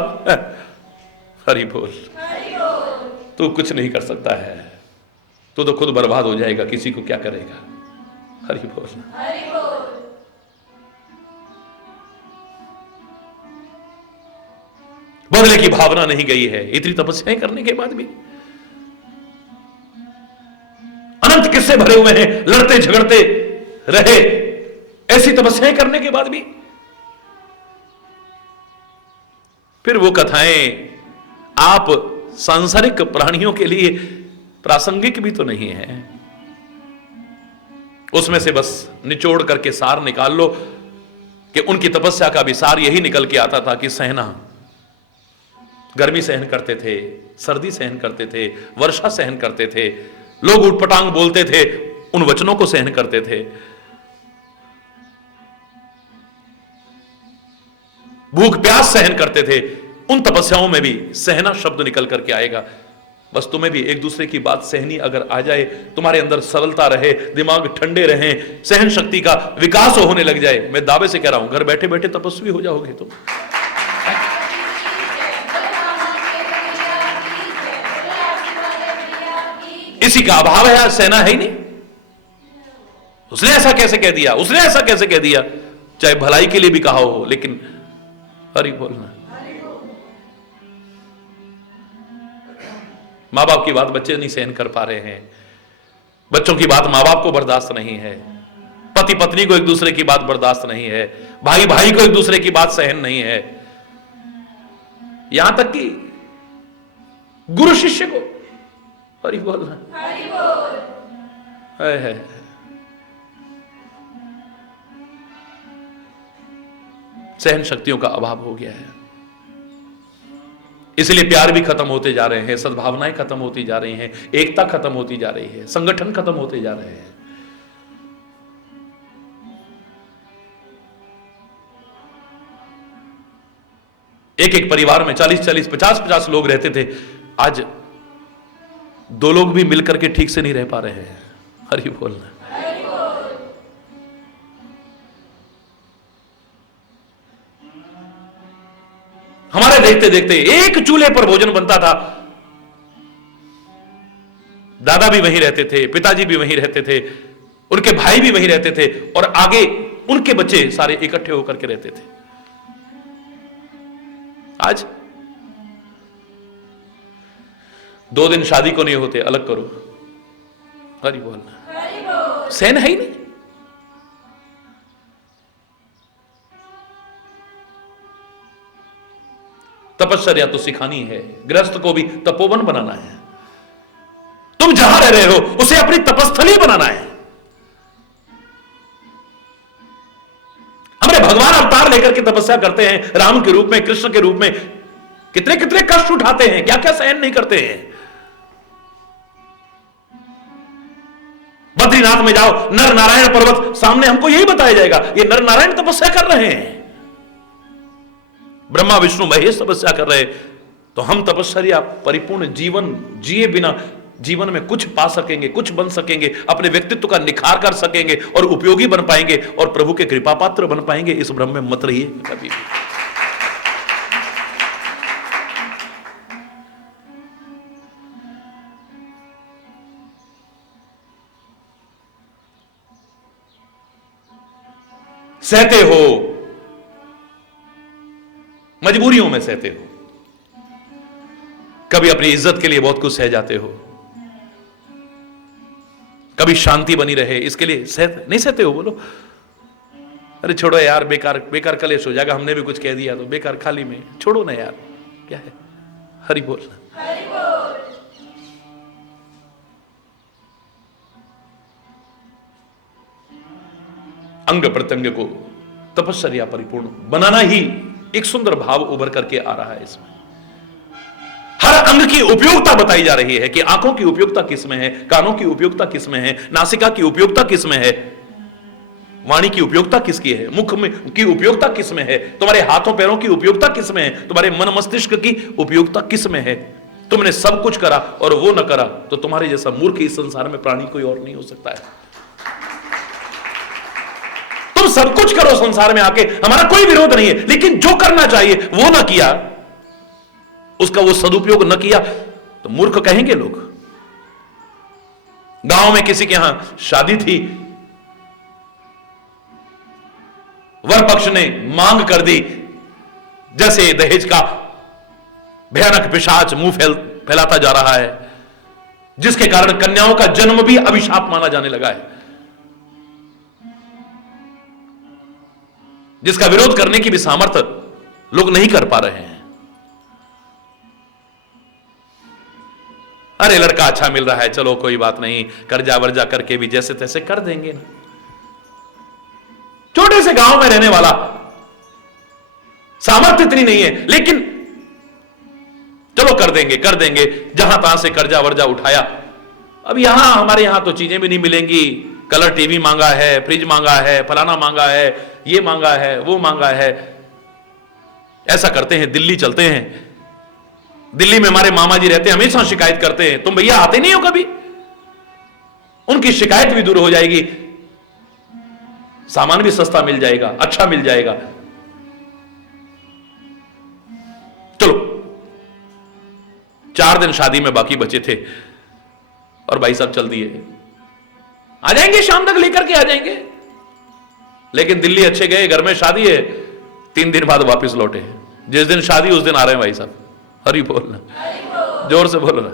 हरि बोल। तू कुछ नहीं कर सकता है, तू तो खुद बर्बाद हो जाएगा, किसी को क्या करेगा। हरि बोल। बदले की भावना नहीं गई है इतनी तपस्याएं करने के बाद भी। अनंत किस्से भरे हुए हैं, लड़ते झगड़ते रहे ऐसी तपस्याएं करने के बाद भी। फिर वो कथाएं आप सांसारिक प्राणियों के लिए प्रासंगिक भी तो नहीं है। उसमें से बस निचोड़ करके सार निकाल लो कि उनकी तपस्या का भी सार यही निकल के आता था कि सहना, गर्मी सहन करते थे, सर्दी सहन करते थे, वर्षा सहन करते थे, लोग उटपटांग बोलते थे, उन वचनों को सहन करते थे, भूख प्यास सहन करते थे। उन तपस्याओं में भी सहना शब्द निकल करके आएगा। बस तुम्हें भी एक दूसरे की बात सहनी अगर आ जाए, तुम्हारे अंदर सरलता रहे, दिमाग ठंडे रहे, सहन शक्ति का विकास होने लग जाए, मैं दावे से कह रहा हूं घर बैठे बैठे तपस्वी हो जाओगे तुम। इसी का अभाव है, आज सेना है ही नहीं। उसने ऐसा कैसे कह दिया, उसने ऐसा कैसे कह दिया, चाहे भलाई के लिए भी कहा हो, लेकिन हरि बोलना। मां बाप की बात बच्चे नहीं सहन कर पा रहे हैं, बच्चों की बात मां बाप को बर्दाश्त नहीं है, पति पत्नी को एक दूसरे की बात बर्दाश्त नहीं है, भाई भाई को एक दूसरे की बात सहन नहीं है, यहां तक कि गुरु शिष्य को। हरि बोलना, हरि बोल। है सहन शक्तियों का अभाव हो गया है, इसलिए प्यार भी खत्म होते जा रहे हैं, सद्भावनाएं खत्म होती जा रही हैं, एकता खत्म होती जा रही है, संगठन खत्म होते जा रहे हैं। एक एक परिवार में 40-40, 50-50 लोग रहते थे, आज 2 लोग भी मिलकर के ठीक से नहीं रह पा रहे हैं। हरि बोलना, हमारे देखते देखते एक चूल्हे पर भोजन बनता था, दादा भी वहीं रहते थे, पिताजी भी वहीं रहते थे, उनके भाई भी वहीं रहते थे, और आगे उनके बच्चे सारे इकट्ठे होकर के रहते थे। आज 2 दिन शादी को नहीं होते, अलग करो। हरि बोलना, सहन है ही नहीं। तपश्चर्या तो सिखानी है, गृहस्थ को भी तपोवन बनाना है। तुम जहां रह रहे हो उसे अपनी तपस्थली बनाना है। हमारे भगवान अवतार लेकर के तपस्या करते हैं, राम के रूप में, कृष्ण के रूप में, कितने कितने कष्ट उठाते हैं, क्या क्या सहन नहीं करते हैं। बद्रीनाथ में जाओ, नर नारायण पर्वत सामने, हमको यही बताया जाएगा, ये नर नारायण तपस्या कर रहे हैं, ब्रह्मा विष्णु महेश तपस्या कर रहे। तो हम तपस्या परिपूर्ण जीवन जिए बिना जीवन में कुछ पा सकेंगे, कुछ बन सकेंगे, अपने व्यक्तित्व का निखार कर सकेंगे और उपयोगी बन पाएंगे और प्रभु के कृपा पात्र बन पाएंगे, इस भ्रम में मत रहिए कभी भी। सहते हो, मजबूरियों में सहते हो, कभी अपनी इज्जत के लिए बहुत कुछ सह जाते हो, कभी शांति बनी रहे इसके लिए नहीं सहते हो। बोलो अरे छोड़ो यार, बेकार बेकार कलेश हो जाएगा, हमने भी कुछ कह दिया तो बेकार खाली में, छोड़ो ना यार, क्या है। हरि बोल, हरि बोल। अंग प्रत्यंग को तपस्या परिपूर्ण बनाना ही एक सुंदर भाव उभर करके आ रहा है। इसमें हर अंग की उपयोगिता बताई जा रही है कि आंखों की उपयोगिता किसमें है, कानों की उपयोगिता किसमें है, नासिका की उपयोगिता किसमें है, वाणी की उपयोगिता किसकी है, मुख में की उपयोगिता किसमें है, तुम्हारे हाथों पैरों की उपयोगिता किसमें है, तुम्हारे मन मस्तिष्क की उपयोगिता किसमें है। तुमने सब कुछ करा और वो न करा तो तुम्हारे जैसा मूर्ख इस संसार में प्राणी कोई और नहीं हो सकता है। तुम सब कुछ करो संसार में आके, हमारा कोई विरोध नहीं है, लेकिन जो करना चाहिए वो ना किया, उसका वो सदुपयोग न किया तो मूर्ख कहेंगे लोग। गांव में किसी के यहां शादी थी, वर पक्ष ने मांग कर दी, जैसे दहेज का भयानक पिशाच मुंह फैलाता जा रहा है, जिसके कारण कन्याओं का जन्म भी अभिशाप माना जाने लगा है, जिसका विरोध करने की भी सामर्थ्य लोग नहीं कर पा रहे हैं। अरे लड़का अच्छा मिल रहा है, चलो कोई बात नहीं, कर्जा वर्जा करके भी जैसे तैसे कर देंगे ना। छोटे से गांव में रहने वाला, सामर्थ्य इतनी नहीं है, लेकिन चलो कर देंगे, जहां तहां से कर्जा वर्जा उठाया। अब यहां हमारे यहां तो चीजें भी नहीं मिलेंगी, कलर टीवी मांगा है, फ्रिज मांगा है, फलाना मांगा है, ये मांगा है, वो मांगा है। ऐसा करते हैं, दिल्ली चलते हैं, दिल्ली में हमारे मामा जी रहते हैं, हमेशा शिकायत करते हैं, तुम भैया आते नहीं हो कभी। उनकी शिकायत भी दूर हो जाएगी, सामान भी सस्ता मिल जाएगा, अच्छा मिल जाएगा। चलो 4 दिन शादी में बाकी बचे थे और भाई साहब चल दिए। आ जाएंगे शाम तक लेकर के आ जाएंगे, लेकिन दिल्ली अच्छे गए, घर में शादी है, 3 दिन बाद वापस लौटे। जिस दिन शादी उस दिन आ रहे हैं भाई साहब। हरि बोलना, जोर से बोलना।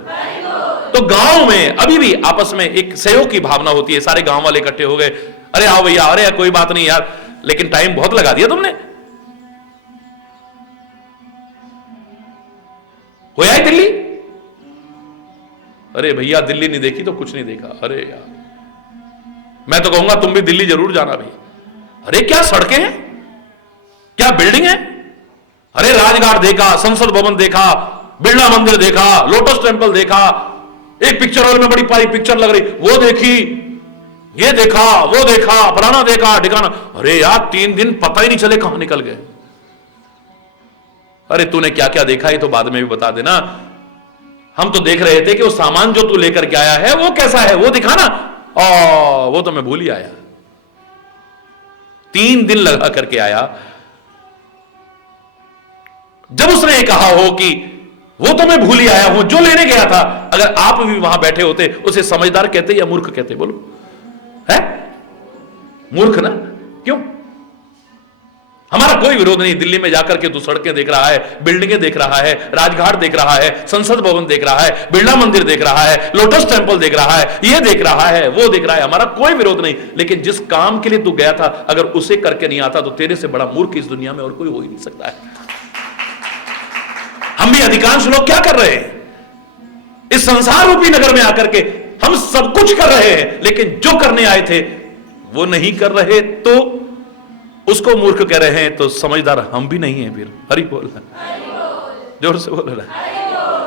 तो गांव में अभी भी आपस में एक सहयोग की भावना होती है, सारे गांव वाले इकट्ठे हो गए, अरे आओ भैया, अरे कोई बात नहीं यार, लेकिन टाइम बहुत लगा दिया तुमने। होया है दिल्ली? अरे भैया दिल्ली नहीं देखी तो कुछ नहीं देखा। अरे यार मैं तो कहूंगा तुम भी दिल्ली जरूर जाना भाई। अरे क्या सड़कें हैं, क्या बिल्डिंग है। अरे राजघाट देखा, संसद भवन देखा, बिरला मंदिर देखा, लोटस टेंपल देखा, एक पिक्चर हॉल में बड़ी प्यारी पिक्चर लग रही वो देखी, ये देखा, वो देखा, फलाना देखा, ठिकाना। अरे यार 3 दिन पता ही नहीं चले कहां निकल गए। अरे तूने क्या क्या देखा ये तो बाद में भी बता देना। हम तो देख रहे थे कि वो सामान जो तू लेकर के आया है वो कैसा है, वो दिखाना। वो तो मैं भूल ही आया। 3 दिन लगा करके आया। जब उसने कहा हो कि वो तो मैं भूल ही आया हूं, जो लेने गया था, अगर आप भी वहां बैठे होते उसे समझदार कहते या मूर्ख कहते? बोलो, है मूर्ख ना? क्यों? हमारा कोई विरोध नहीं, दिल्ली में जाकर के तू सड़कें देख रहा है, बिल्डिंगें देख रहा है, राजघाट देख रहा है, संसद भवन देख रहा है, बिरला मंदिर देख रहा है, लोटस टेंपल देख रहा है, ये देख रहा है, वो देख रहा है, हमारा कोई विरोध नहीं। लेकिन जिस काम के लिए तू गया था अगर उसे करके नहीं आता तो तेरे से बड़ा मूर्ख इस दुनिया में और कोई हो ही नहीं सकता है। हम भी अधिकांश लोग क्या कर रहे हैं, इस संसार रूपी नगर में आकर के हम सब कुछ कर रहे हैं, लेकिन जो करने आए थे वो नहीं कर रहे तो उसको मूर्ख कह रहे हैं, तो समझदार हम भी नहीं हैं फिर। हरि बोल, जोर से बोल रहा।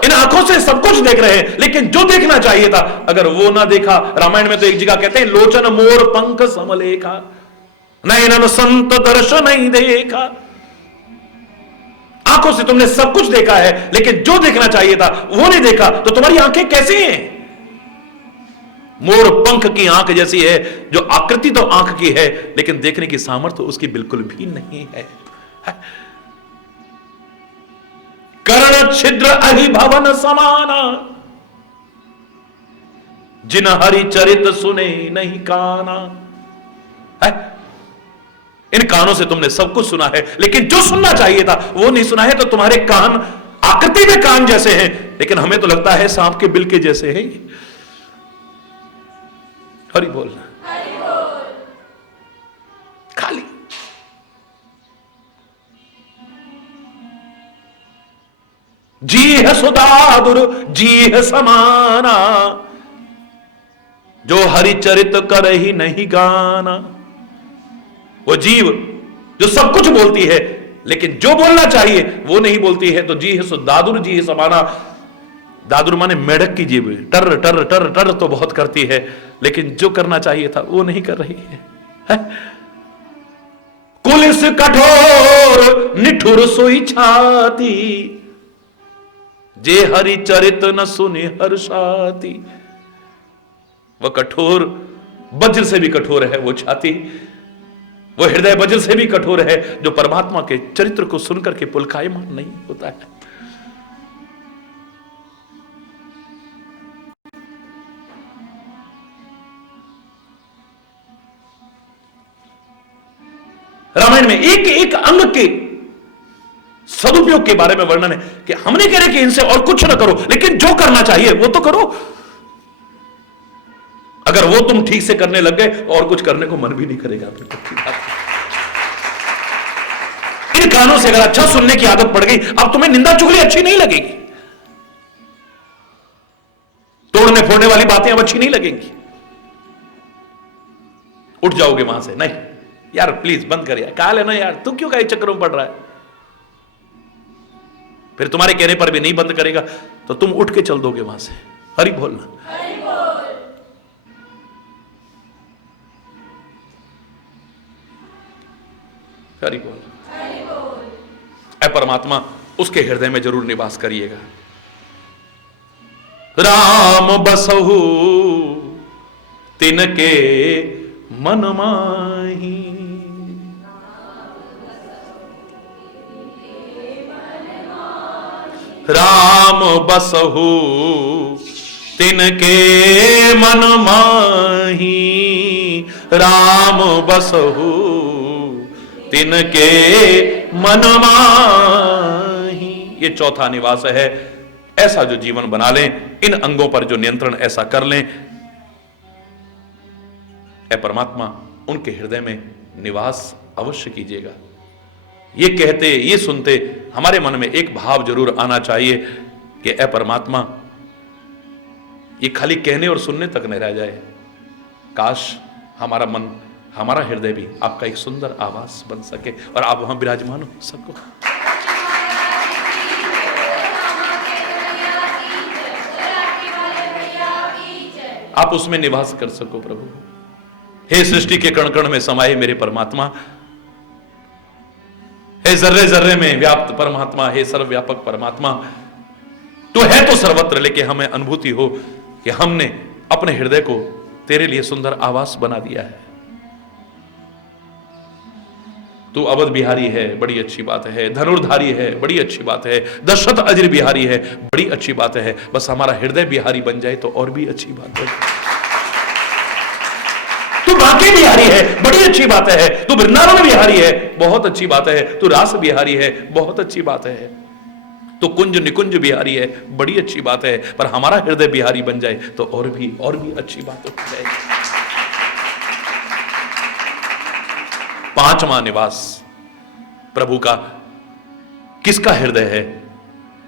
इन आंखों से सब कुछ देख रहे हैं, लेकिन जो देखना चाहिए था अगर वो ना देखा। रामायण में तो एक जगह कहते हैं लोचन मोर पंख समलेखा, नयनन संत दर्शन नहीं देखा। आंखों से तुमने सब कुछ देखा है, लेकिन जो देखना चाहिए था वो नहीं देखा, तो तुम्हारी आंखें कैसी हैं? मोर पंख की आंख जैसी है, जो आकृति तो आंख की है लेकिन देखने की सामर्थ्य उसकी बिल्कुल भी नहीं है। कर्ण छिद्र अहिभवन समाना, जिन हरि चरित सुने नहीं काना। है? इन कानों से तुमने सब कुछ सुना है, लेकिन जो सुनना चाहिए था वो नहीं सुना है। तो तुम्हारे कान आकृति में कान जैसे हैं, लेकिन हमें तो लगता है सांप के बिल के जैसे हैं। हरि बोलना, खाली जी है सुदादुर जी है समाना, जो हरिचरित कर ही नहीं गाना। वो जीव जो सब कुछ बोलती है लेकिन जो बोलना चाहिए वो नहीं बोलती है, तो जी है सो दादुर जी है समाना। दादुर माने मेढक की जीभ, टर टर टर टर तो बहुत करती है, लेकिन जो करना चाहिए था वो नहीं कर रही है। कुलिस कठोर निठुर सोई छाती, जे हरि चरित न सुने हर्षाती। वह कठोर, वज्र से भी कठोर है वो छाती, वो हृदय वज्र से भी कठोर है जो परमात्मा के चरित्र को सुनकर के पुलकायमान नहीं होता है। रामायण में एक एक अंग के सदुपयोग के बारे में वर्णन है कि हमने कह रहे कि इनसे और कुछ ना करो, लेकिन जो करना चाहिए वो तो करो। अगर वो तुम ठीक से करने लग गए और कुछ करने को मन भी नहीं करेगा। इन कानों से अगर अच्छा सुनने की आदत पड़ गई, अब तुम्हें निंदा चुगली अच्छी नहीं लगेगी, तोड़ने फोड़ने वाली बातें अब अच्छी नहीं लगेंगी। उठ जाओगे वहां से, नहीं यार प्लीज बंद कर यार, कहा लेना यार, तू क्यों कहीं चक्करों में पड़ रहा है। फिर तुम्हारे कहने पर भी नहीं बंद करेगा तो तुम उठ के चल दोगे वहां से। हरि बोलना, हरि बोल। ऐ परमात्मा उसके हृदय में जरूर निवास करिएगा। राम बसहु तिनके मन माही। राम बसहु तिनके मन माही। राम बसहु तिनके मन माही। ये चौथा निवास है। ऐसा जो जीवन बना लें, इन अंगों पर जो नियंत्रण ऐसा कर लें, ऐ परमात्मा उनके हृदय में निवास अवश्य कीजिएगा। ये कहते, ये सुनते हमारे मन में एक भाव जरूर आना चाहिए कि ऐ परमात्मा, ये खाली कहने और सुनने तक न रह जाए। काश हमारा मन, हमारा हृदय भी आपका एक सुंदर आवास बन सके और आप वहां विराजमान हो सको। आप उसमें निवास कर सको प्रभु। हे सृष्टि के कण कण में समाये मेरे परमात्मा, हे जर्रे जर्रे में व्याप्त परमात्मा, हे सर्वव्यापक परमात्मा, तू है तो सर्वत्र, लेकिन हमें अनुभूति हो कि हमने अपने हृदय को तेरे लिए सुंदर आवास बना दिया है। तू अवध बिहारी है, बड़ी अच्छी बात है। धनुर्धारी है, बड़ी अच्छी बात है। दशरथ अजर बिहारी है, बड़ी अच्छी बात है। बस हमारा हृदय बिहारी बन जाए तो और भी अच्छी बात है। तू बांके बिहारी है, बड़ी अच्छी बात है। तू वृंदावन बिहारी है, बहुत अच्छी बात है। तू रास बिहारी है, बहुत अच्छी बात है। तो कुंज निकुंज बिहारी है, बड़ी अच्छी बात है। पर हमारा हृदय बिहारी बन जाए तो और भी अच्छी बात हो जाए। पांचवां निवास प्रभु का किसका हृदय है?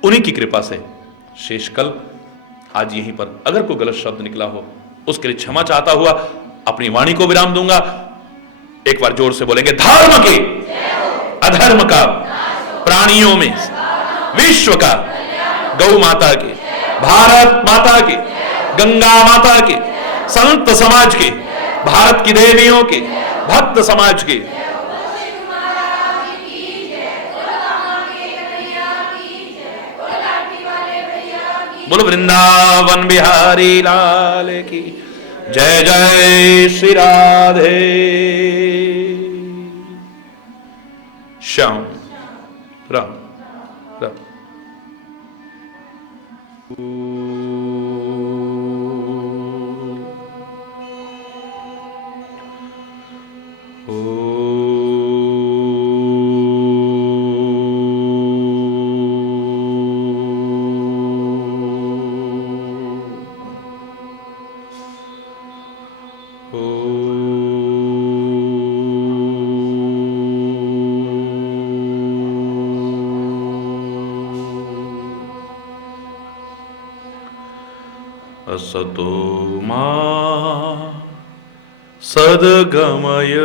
उन्हीं की कृपा से। शेषकल आज यहीं पर अगर कोई गलत शब्द निकला हो उसके लिए क्षमा चाहता हुआ अपनी वाणी को विराम दूंगा। एक बार जोर से बोलेंगे, धर्म के अधर्म का, प्राणियों में विश्व का, गौ माता के, भारत माता के, गंगा माता के, संत समाज के, भारत की देवियों के, भक्त समाज के, बोलो वृंदावन बिहारी लाल की जय। जय श्री राधे श्याम राम राम। असतो मा सद्गमय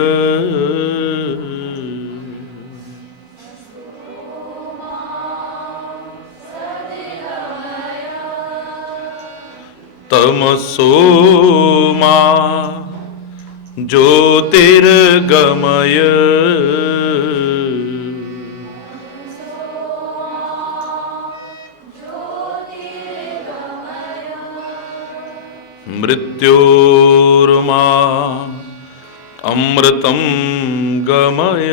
तमसो मा ज्योतिर्गमय मृत्योर्मा अमृतं गमय।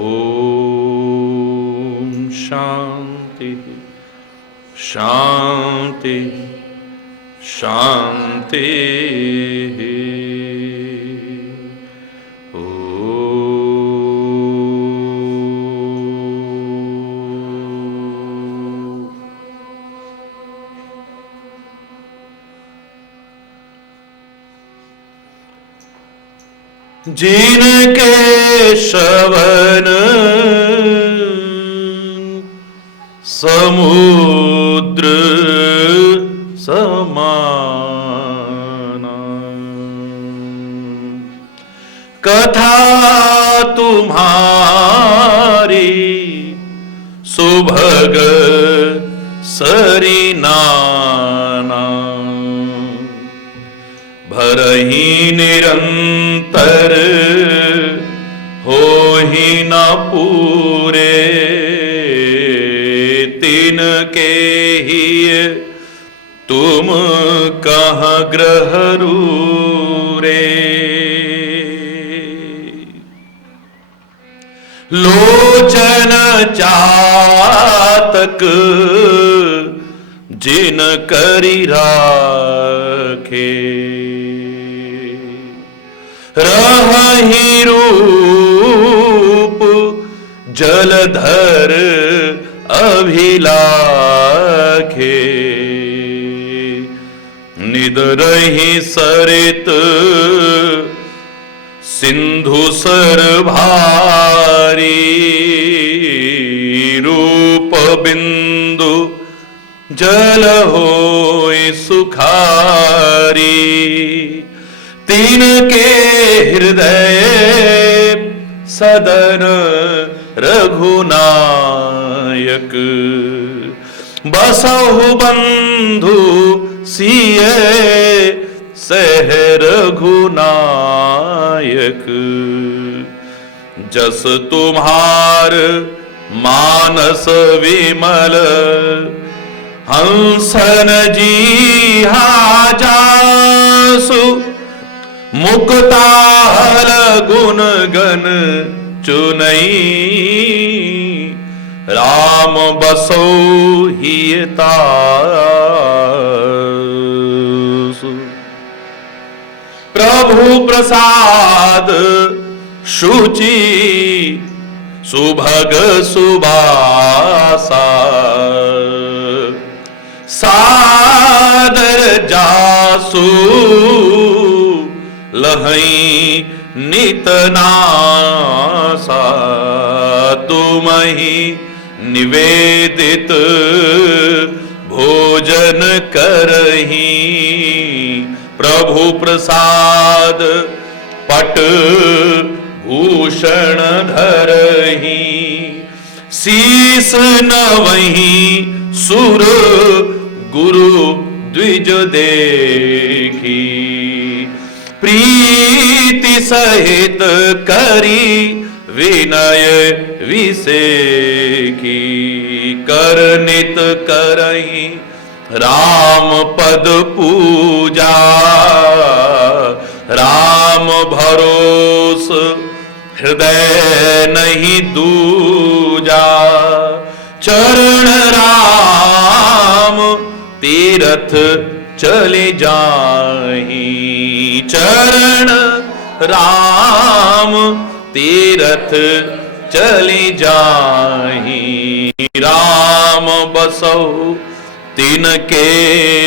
ओम शांति शांति शांति। जिनके श्रवण समुद्र समाना, कथा तुम्हारी सुभग सरिनाना, भरही निरंतर हो रे तिनके ही तुम कहाँ ग्रह रे। लोचन चातक जिन करी राखे, रही रूप जलधर अभिलाखे। निद रही सरित सिंधु सर भारी, रूप बिंदु जल होय सुखारी। तिनके हृदय सदन रघुनायक, बसहु बंधु सिय सह रघुनायक। जस तुम्हार मानस विमल, हंसन जीहा जासु। मुक्ताहल गुण गण चुनई, राम बसो हियतासु। प्रभु प्रसाद शुचि सुभग सुबासा, सादर जासु लहई नितनासा। तुम ही निवेदित भोजन करही, प्रभु प्रसाद पट भूषण धरही। शीस नवही सुर गुरु द्विज देखी, प्रीति सहित करी विनय विसेखी। करनित करही राम पद पूजा, राम भरोस हृदय नहीं दूजा। चरण राम तीरथ चले जाही, चरण राम तीरथ चले जाही। राम बसौ तिनके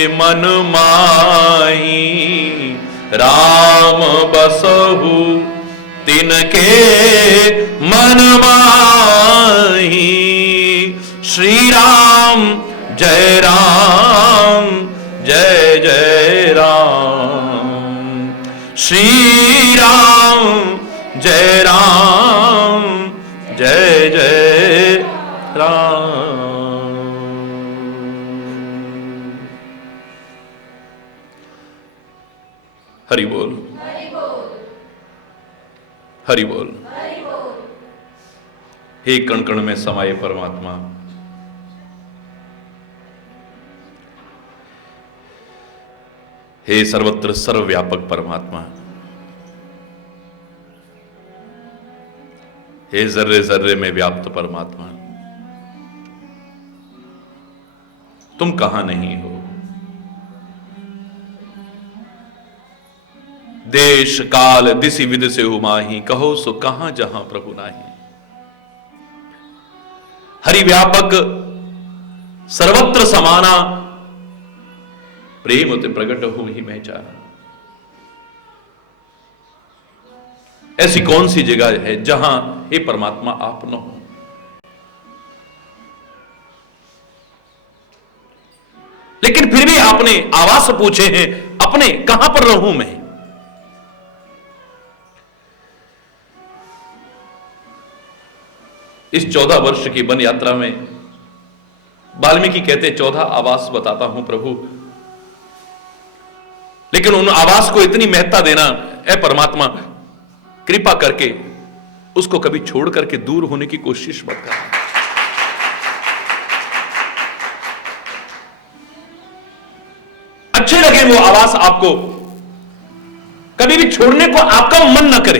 मन माही, राम बसहु तिनके मन माही। श्री राम जय राम जय जय राम, श्री राम जय राम जय जय राम। हरि बोल, हरि बोल। हे कण कण में समाये परमात्मा, हे सर्वत्र सर्वव्यापक परमात्मा, हे जर्रे जर्रे में व्याप्त परमात्मा, तुम कहां नहीं हो। देश काल दिशि विद से हुमाही, कहो सो कहां जहां प्रभु नाही। हरि व्यापक सर्वत्र समाना, प्रेम ते प्रगट हो ही मैं चाह। ऐसी कौन सी जगह है जहां हे परमात्मा आप न हो। लेकिन फिर भी आपने आवाज पूछे हैं अपने, कहां पर रहूं मैं। इस 14 वर्ष की वन यात्रा में वाल्मीकि कहते 14 आवास बताता हूं प्रभु, लेकिन उन आवास को इतनी महत्ता देना, ऐ परमात्मा कृपा करके उसको कभी छोड़ करके दूर होने की कोशिश मत करना। अच्छे लगे वो आवास आपको, कभी भी छोड़ने को आपका मन न करे।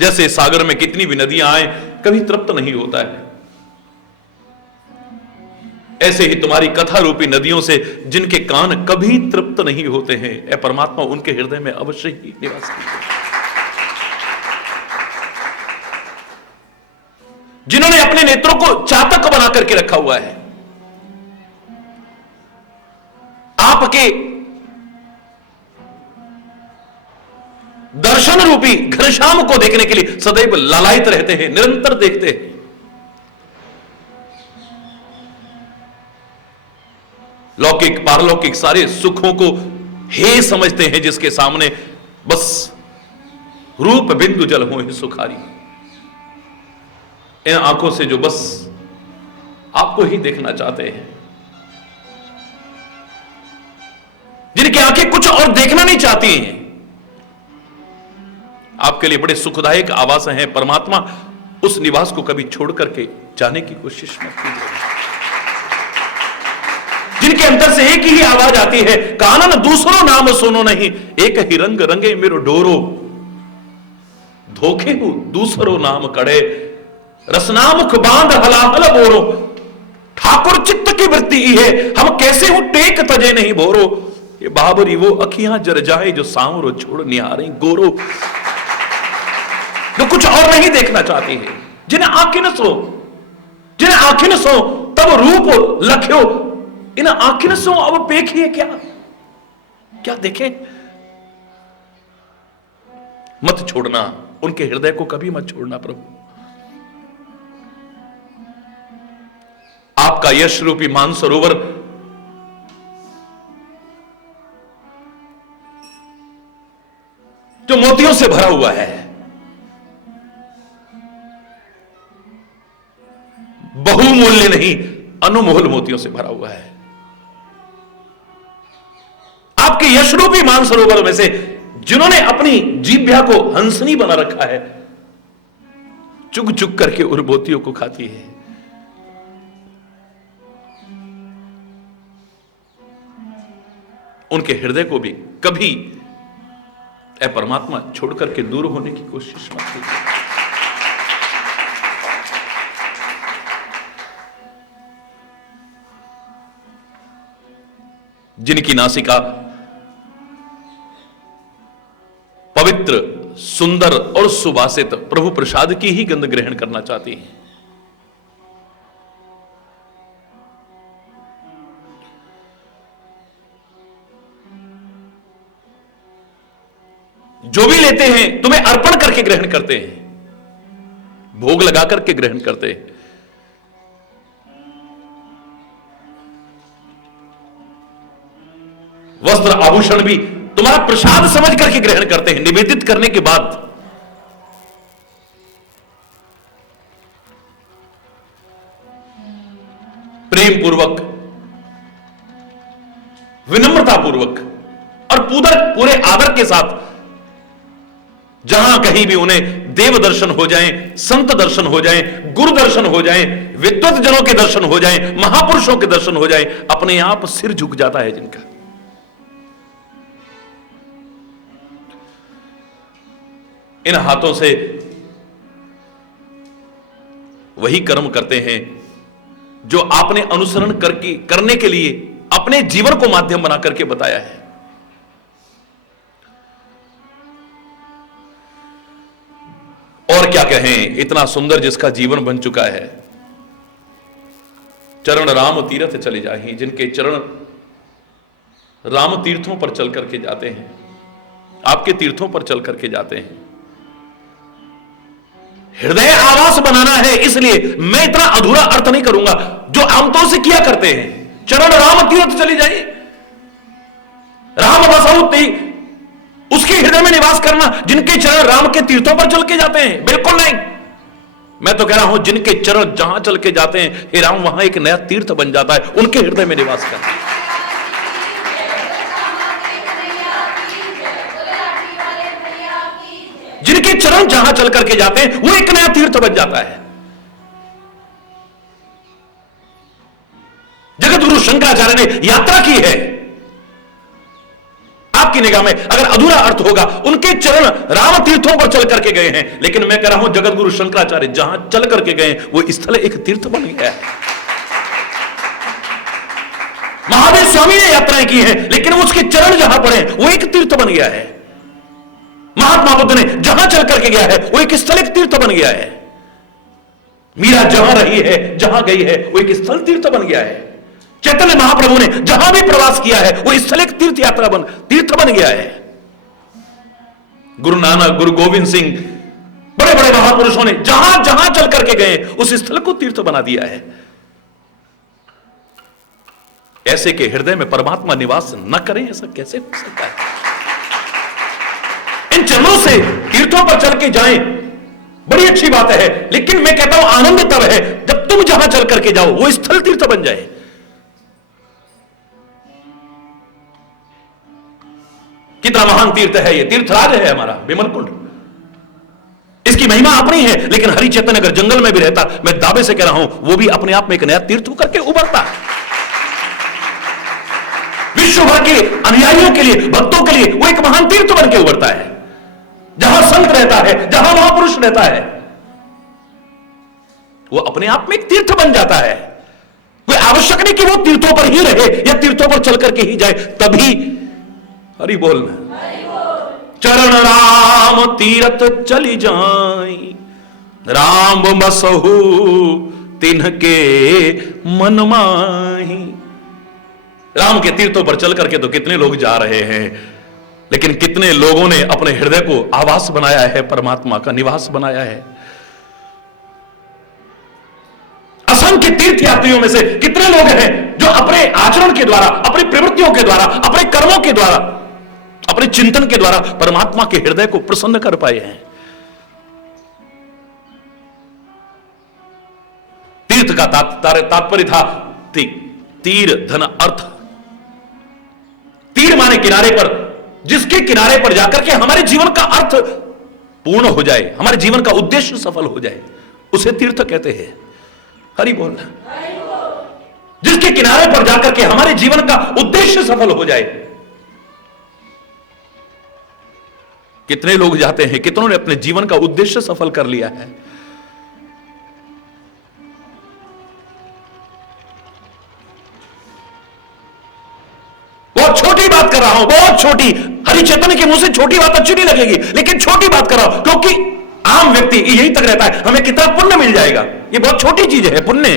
जैसे सागर में कितनी भी नदियां आए कभी तृप्त नहीं होता है, ऐसे ही तुम्हारी कथा रूपी नदियों से जिनके कान कभी तृप्त नहीं होते हैं, ऐ परमात्मा उनके हृदय में अवश्य ही निवास कीजिए। जिन्होंने अपने नेत्रों को चातक बना करके रखा हुआ है, आपके दर्शन रूपी घनश्याम को देखने के लिए सदैव लालायित रहते हैं, निरंतर देखते हैं। लौकिक पारलौकिक सारे सुखों को हे समझते हैं, जिसके सामने बस रूप बिंदु जल हो ही सुखारी। इन आंखों से जो बस आपको ही देखना चाहते हैं, जिनकी आंखें कुछ और देखना नहीं चाहती हैं, आपके लिए बड़े सुखदायक आवास हैं। परमात्मा उस निवास को कभी छोड़ करके जाने की कोशिश मत कीजिए। जिनके अंतर से एक ही आवाज आती है, कानन दूसरो नाम सुनो नहीं, एक ही रंग रंगे मेरो डोरो, धोखे हूं दूसरो नाम कड़े, रसनामुख बांध हलाहल बोरो, ठाकुर चित्त की वृत्ति है, हम कैसे हूं टेक तजे नहीं भोरो, ये बाबरी वो अखियां जर जाए जो सांवरो छोड़ निहारे गोरो। जो कुछ और नहीं देखना चाहती है, जिन्हें आंखें न सो, जिन्हें आंखें न सो तब रूप लख्यो, इन आंखें न सो अब देखिए क्या क्या देखें। मत छोड़ना उनके हृदय को, कभी मत छोड़ना प्रभु। आपका यश रूपी मानसरोवर जो मोतियों से भरा हुआ है, बहुमूल्य नहीं अनुमोल मोतियों से भरा हुआ है। आपके यशरूपी मानसरोवर में से जिन्होंने अपनी जीभ्या को हंसनी बना रखा है, चुग चुग करके उन मोतियों को खाती है। उनके हृदय को भी कभी ऐ परमात्मा छोड़ करके दूर होने की कोशिश मत कीजिए। जिनकी नासिका पवित्र, सुंदर और सुवासित प्रभु प्रसाद की ही गंध ग्रहण करना चाहती है, जो भी लेते हैं तुम्हें अर्पण करके ग्रहण करते हैं, भोग लगा करके ग्रहण करते हैं। वस्त्र आभूषण भी तुम्हारा प्रसाद समझ करके ग्रहण करते हैं, निवेदित करने के बाद। प्रेम पूर्वक, विनम्रता पूर्वक और पूरे आदर के साथ, जहां कहीं भी उन्हें देव दर्शन हो जाएं, संत दर्शन हो जाएं, गुरु दर्शन हो जाएं, विद्वत जनों के दर्शन हो जाएं, महापुरुषों के दर्शन हो जाएं, अपने आप सिर झुक जाता है जिनका। इन हाथों से वही कर्म करते हैं जो आपने अनुसरण करने के लिए अपने जीवन को माध्यम बना करके बताया है। और क्या कहें, इतना सुंदर जिसका जीवन बन चुका है। चरण राम तीर्थ चले जाए, जिनके चरण राम तीर्थों पर चल करके जाते हैं, आपके तीर्थों पर चल करके जाते हैं। हृदय आवास बनाना है, इसलिए मैं इतना अधूरा अर्थ नहीं करूंगा जो आमतौर से किया करते हैं। चरण राम तीर्थ चली जाए, राम बसाऊती उसके हृदय में निवास करना, जिनके चरण राम के तीर्थों पर चल के जाते हैं, बिल्कुल नहीं। मैं तो कह रहा हूं जिनके चरण जहां चल के जाते हैं, हे राम वहां एक नया तीर्थ बन जाता है, उनके हृदय में निवास करना। चरण जहां चल करके जाते हैं वो एक नया तीर्थ बन जाता है। जगत गुरु शंकराचार्य ने यात्रा की है, आपकी निगाह में अगर अधूरा अर्थ होगा, उनके चरण राम तीर्थों पर चल करके गए हैं, लेकिन मैं कह रहा हूं जगत गुरु शंकराचार्य जहां चल करके गए वो स्थल एक तीर्थ बन गया है। महावीर स्वामी ने यात्राएं की हैं, लेकिन उसके चरण जहां पड़े वो एक तीर्थ बन गया है। महात्मा बुद्ध ने जहां चल करके गया है वो एक स्थल, एक तीर्थ बन गया है। मीरा जहां रही है, जहां गई है, वो एक स्थल तीर्थ बन गया है। चैतन्य महाप्रभु ने जहां भी प्रवास किया है वो स्थल एक तीर्थ यात्रा तीर्थ बन गया है। गुरु नानक, गुरु गोविंद सिंह, बड़े बड़े महापुरुषों ने जहां जहां चल करके गए उस स्थल को तीर्थ बना दिया है। ऐसे के हृदय में परमात्मा निवास न करें, ऐसा कैसे हो सकता है? इन चरणों से तीर्थों पर चल के जाएं, बड़ी अच्छी बात है, लेकिन मैं कहता हूं आनंद तब है जब तुम जहां चल करके जाओ वो स्थल तीर्थ बन जाए। कितना महान तीर्थ है ये, तीर्थराज है हमारा विमल कुंड। इसकी महिमा अपनी है, लेकिन हरि चैतन्य अगर जंगल में भी रहता, मैं दावे से कह रहा हूं वो भी अपने आप में एक नया तीर्थ होकर के उभरता। विश्व भर के अनुयायियों के लिए, भक्तों के लिए वो एक महान तीर्थ बन के उभरता है। जहां संत रहता है, जहां महापुरुष रहता है, वो अपने आप में एक तीर्थ बन जाता है। कोई आवश्यक नहीं कि वो तीर्थों पर ही रहे या तीर्थों पर चल करके ही जाए, तभी हरि बोलना। चरण राम तीरथ चली जाई, राम बसहु तिन्हके मन माही। राम के तीर्थों पर चल करके तो कितने लोग जा रहे हैं, लेकिन कितने लोगों ने अपने हृदय को आवास बनाया है, परमात्मा का निवास बनाया है। असंख्य तीर्थ यात्रियों में से कितने लोग हैं जो अपने आचरण के द्वारा, अपनी प्रवृत्तियों के द्वारा, अपने कर्मों के द्वारा, अपने चिंतन के द्वारा परमात्मा के हृदय को प्रसन्न कर पाए हैं। तीर्थ का तात्पर्य था तीर धन अर्थ। तीर माने किनारे पर, जिसके किनारे पर जाकर के हमारे जीवन का अर्थ पूर्ण हो जाए, हमारे जीवन का उद्देश्य सफल हो जाए, उसे तीर्थ कहते हैं। हरि बोलना। जिसके किनारे पर जाकर के हमारे जीवन का उद्देश्य सफल हो जाए। कितने लोग जाते हैं, कितनों ने अपने जीवन का उद्देश्य सफल कर लिया है। बहुत छोटी बात कर रहा हूं, बहुत छोटी। हरि चैतन्य के मुंह से छोटी बात अच्छी नहीं लगेगी, लेकिन छोटी बात कर रहा हूं क्योंकि आम व्यक्ति यही तक रहता है, हमें कितना पुण्य मिल जाएगा। ये बहुत छोटी चीज है, पुण्य।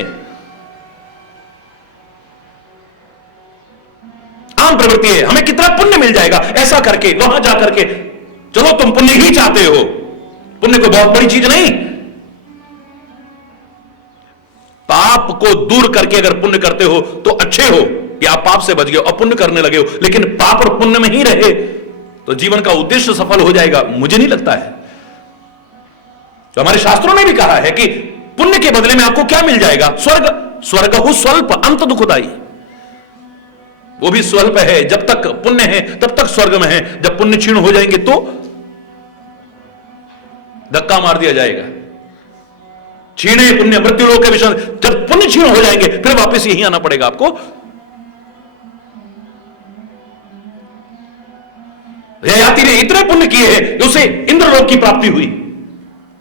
आम प्रवृत्ति है, हमें कितना पुण्य मिल जाएगा ऐसा करके, वहां जाकर के। चलो तुम पुण्य ही चाहते हो, पुण्य को बहुत बड़ी चीज नहीं। पाप को दूर करके अगर पुण्य करते हो तो अच्छे हो कि आप पाप से बच गए और पुण्य करने लगे हो, लेकिन पाप और पुण्य में ही रहे तो जीवन का उद्देश्य सफल हो जाएगा, मुझे नहीं लगता है। तो हमारे शास्त्रों ने भी कहा है कि पुण्य के बदले में आपको क्या मिल जाएगा? स्वर्ग। स्वर्ग हो स्वल्प अंत दुखदाई, वो भी स्वल्प है। जब तक पुण्य है तब तक स्वर्ग में है, जब पुण्य क्षीण हो जाएंगे तो धक्का मार दिया जाएगा। क्षीणे पुण्य मृत्यु लोक के विषय, जब पुण्य क्षीण हो जाएंगे फिर वापस यहीं आना पड़ेगा आपको। ययाति ने इतने पुण्य किए हैं उसे इंद्रलोक की प्राप्ति हुई,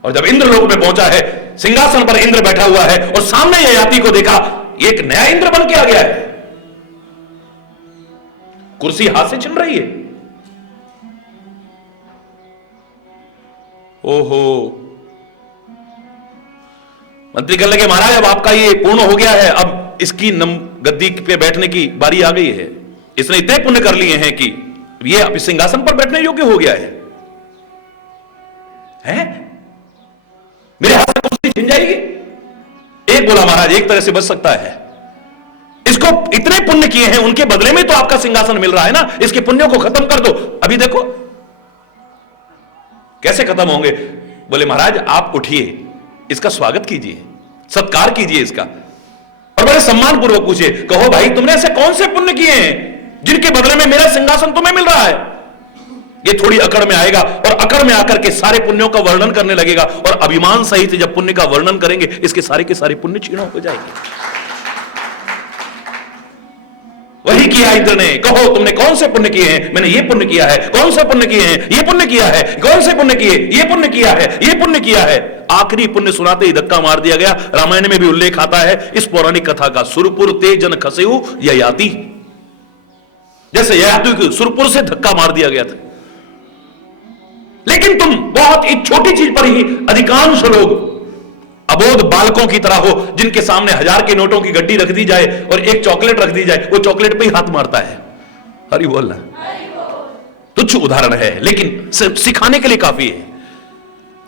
और जब इंद्रलोक में पहुंचा है, सिंहासन पर इंद्र बैठा हुआ है और सामने ययाति को देखा, एक नया इंद्र बन के आ गया है। कुर्सी हाथ से छिन रही है। ओहो, मंत्री कहने लगे महाराज अब आपका ये पूर्ण हो गया है, अब इसकी गद्दी पे बैठने की बारी आ गई है। इसने इतने पुण्य कर लिए हैं कि ये अब सिंहासन पर बैठने योग्य हो गया है। मेरे हाथ से कुर्सी छिन जाएगी? एक बोला महाराज एक तरह से बच सकता है, इसको इतने पुण्य किए हैं उनके बदले में तो आपका सिंहासन मिल रहा है ना, इसके पुण्यों को खत्म कर दो। अभी देखो कैसे खत्म होंगे। बोले महाराज आप उठिए, इसका स्वागत कीजिए, सत्कार कीजिए इसका, और बड़े सम्मान पूर्वक पूछिए, कहो भाई तुमने ऐसे कौन से पुण्य किए हैं जिनके बदले में मेरा सिंहासन तुम्हें मिल रहा है? ये थोड़ी अकड़ में आएगा और अकड़ में आकर के सारे पुण्यों का वर्णन करने लगेगा, और अभिमान सहित जब पुण्य का वर्णन करेंगे इसके सारे के सारे पुण्य क्षीण हो जाएंगे। वही किया इंद्र ने, कहो तुमने कौन से पुण्य किए हैं? मैंने ये पुण्य किया है। कौन से पुण्य किए हैं? ये पुण्य किया है। कौन से पुण्य किए? ये पुण्य किया है, ये पुण्य किया है। आखिरी पुण्य सुनाते ही धक्का मार दिया गया। रामायण में भी उल्लेख आता है इस पौराणिक कथा का, सुरपुर ते जन खसेऊ ययाति, जैसे ययाति को सुरपुर से धक्का मार दिया गया था। लेकिन तुम बहुत ही छोटी चीज पर ही अधिकांश लोग अबोध बालकों की तरह हो, जिनके सामने 1000 के नोटों की गड्डी रख दी जाए और एक चॉकलेट रख दी जाए, वो चॉकलेट पे ही हाथ मारता है। हरि बोल। तुच्छ उदाहरण है लेकिन सिखाने के लिए काफी है।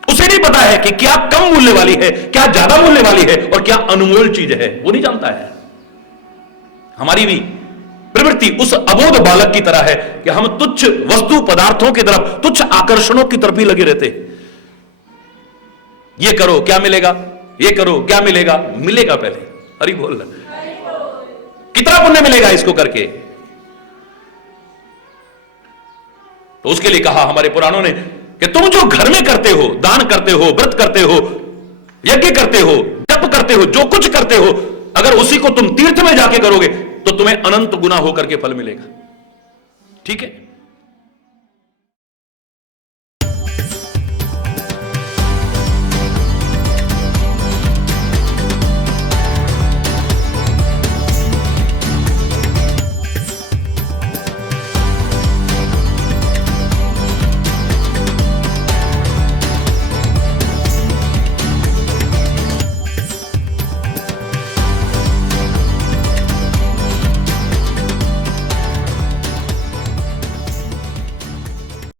उसे नहीं पता है कि क्या कम मूल्य वाली है, क्या ज्यादा मूल्य वाली है और क्या अनमोल चीज है, वो नहीं जानता है। हमारी भी प्रवृत्ति उस अबोध बालक की तरह है कि हम तुच्छ वस्तु पदार्थों की तरफ, तुच्छ आकर्षणों की तरफ ही लगे रहते हैं। ये करो क्या मिलेगा, ये करो क्या मिलेगा, मिलेगा पहले। हरि बोल। कितना पुण्य मिलेगा इसको करके? तो उसके लिए कहा हमारे पुराणों ने कि तुम जो घर में करते हो, दान करते हो, व्रत करते हो, यज्ञ करते हो, जप करते हो, जो कुछ करते हो, अगर उसी को तुम तीर्थ में जाके करोगे तो तुम्हें अनंत गुना होकर के फल मिलेगा। ठीक है।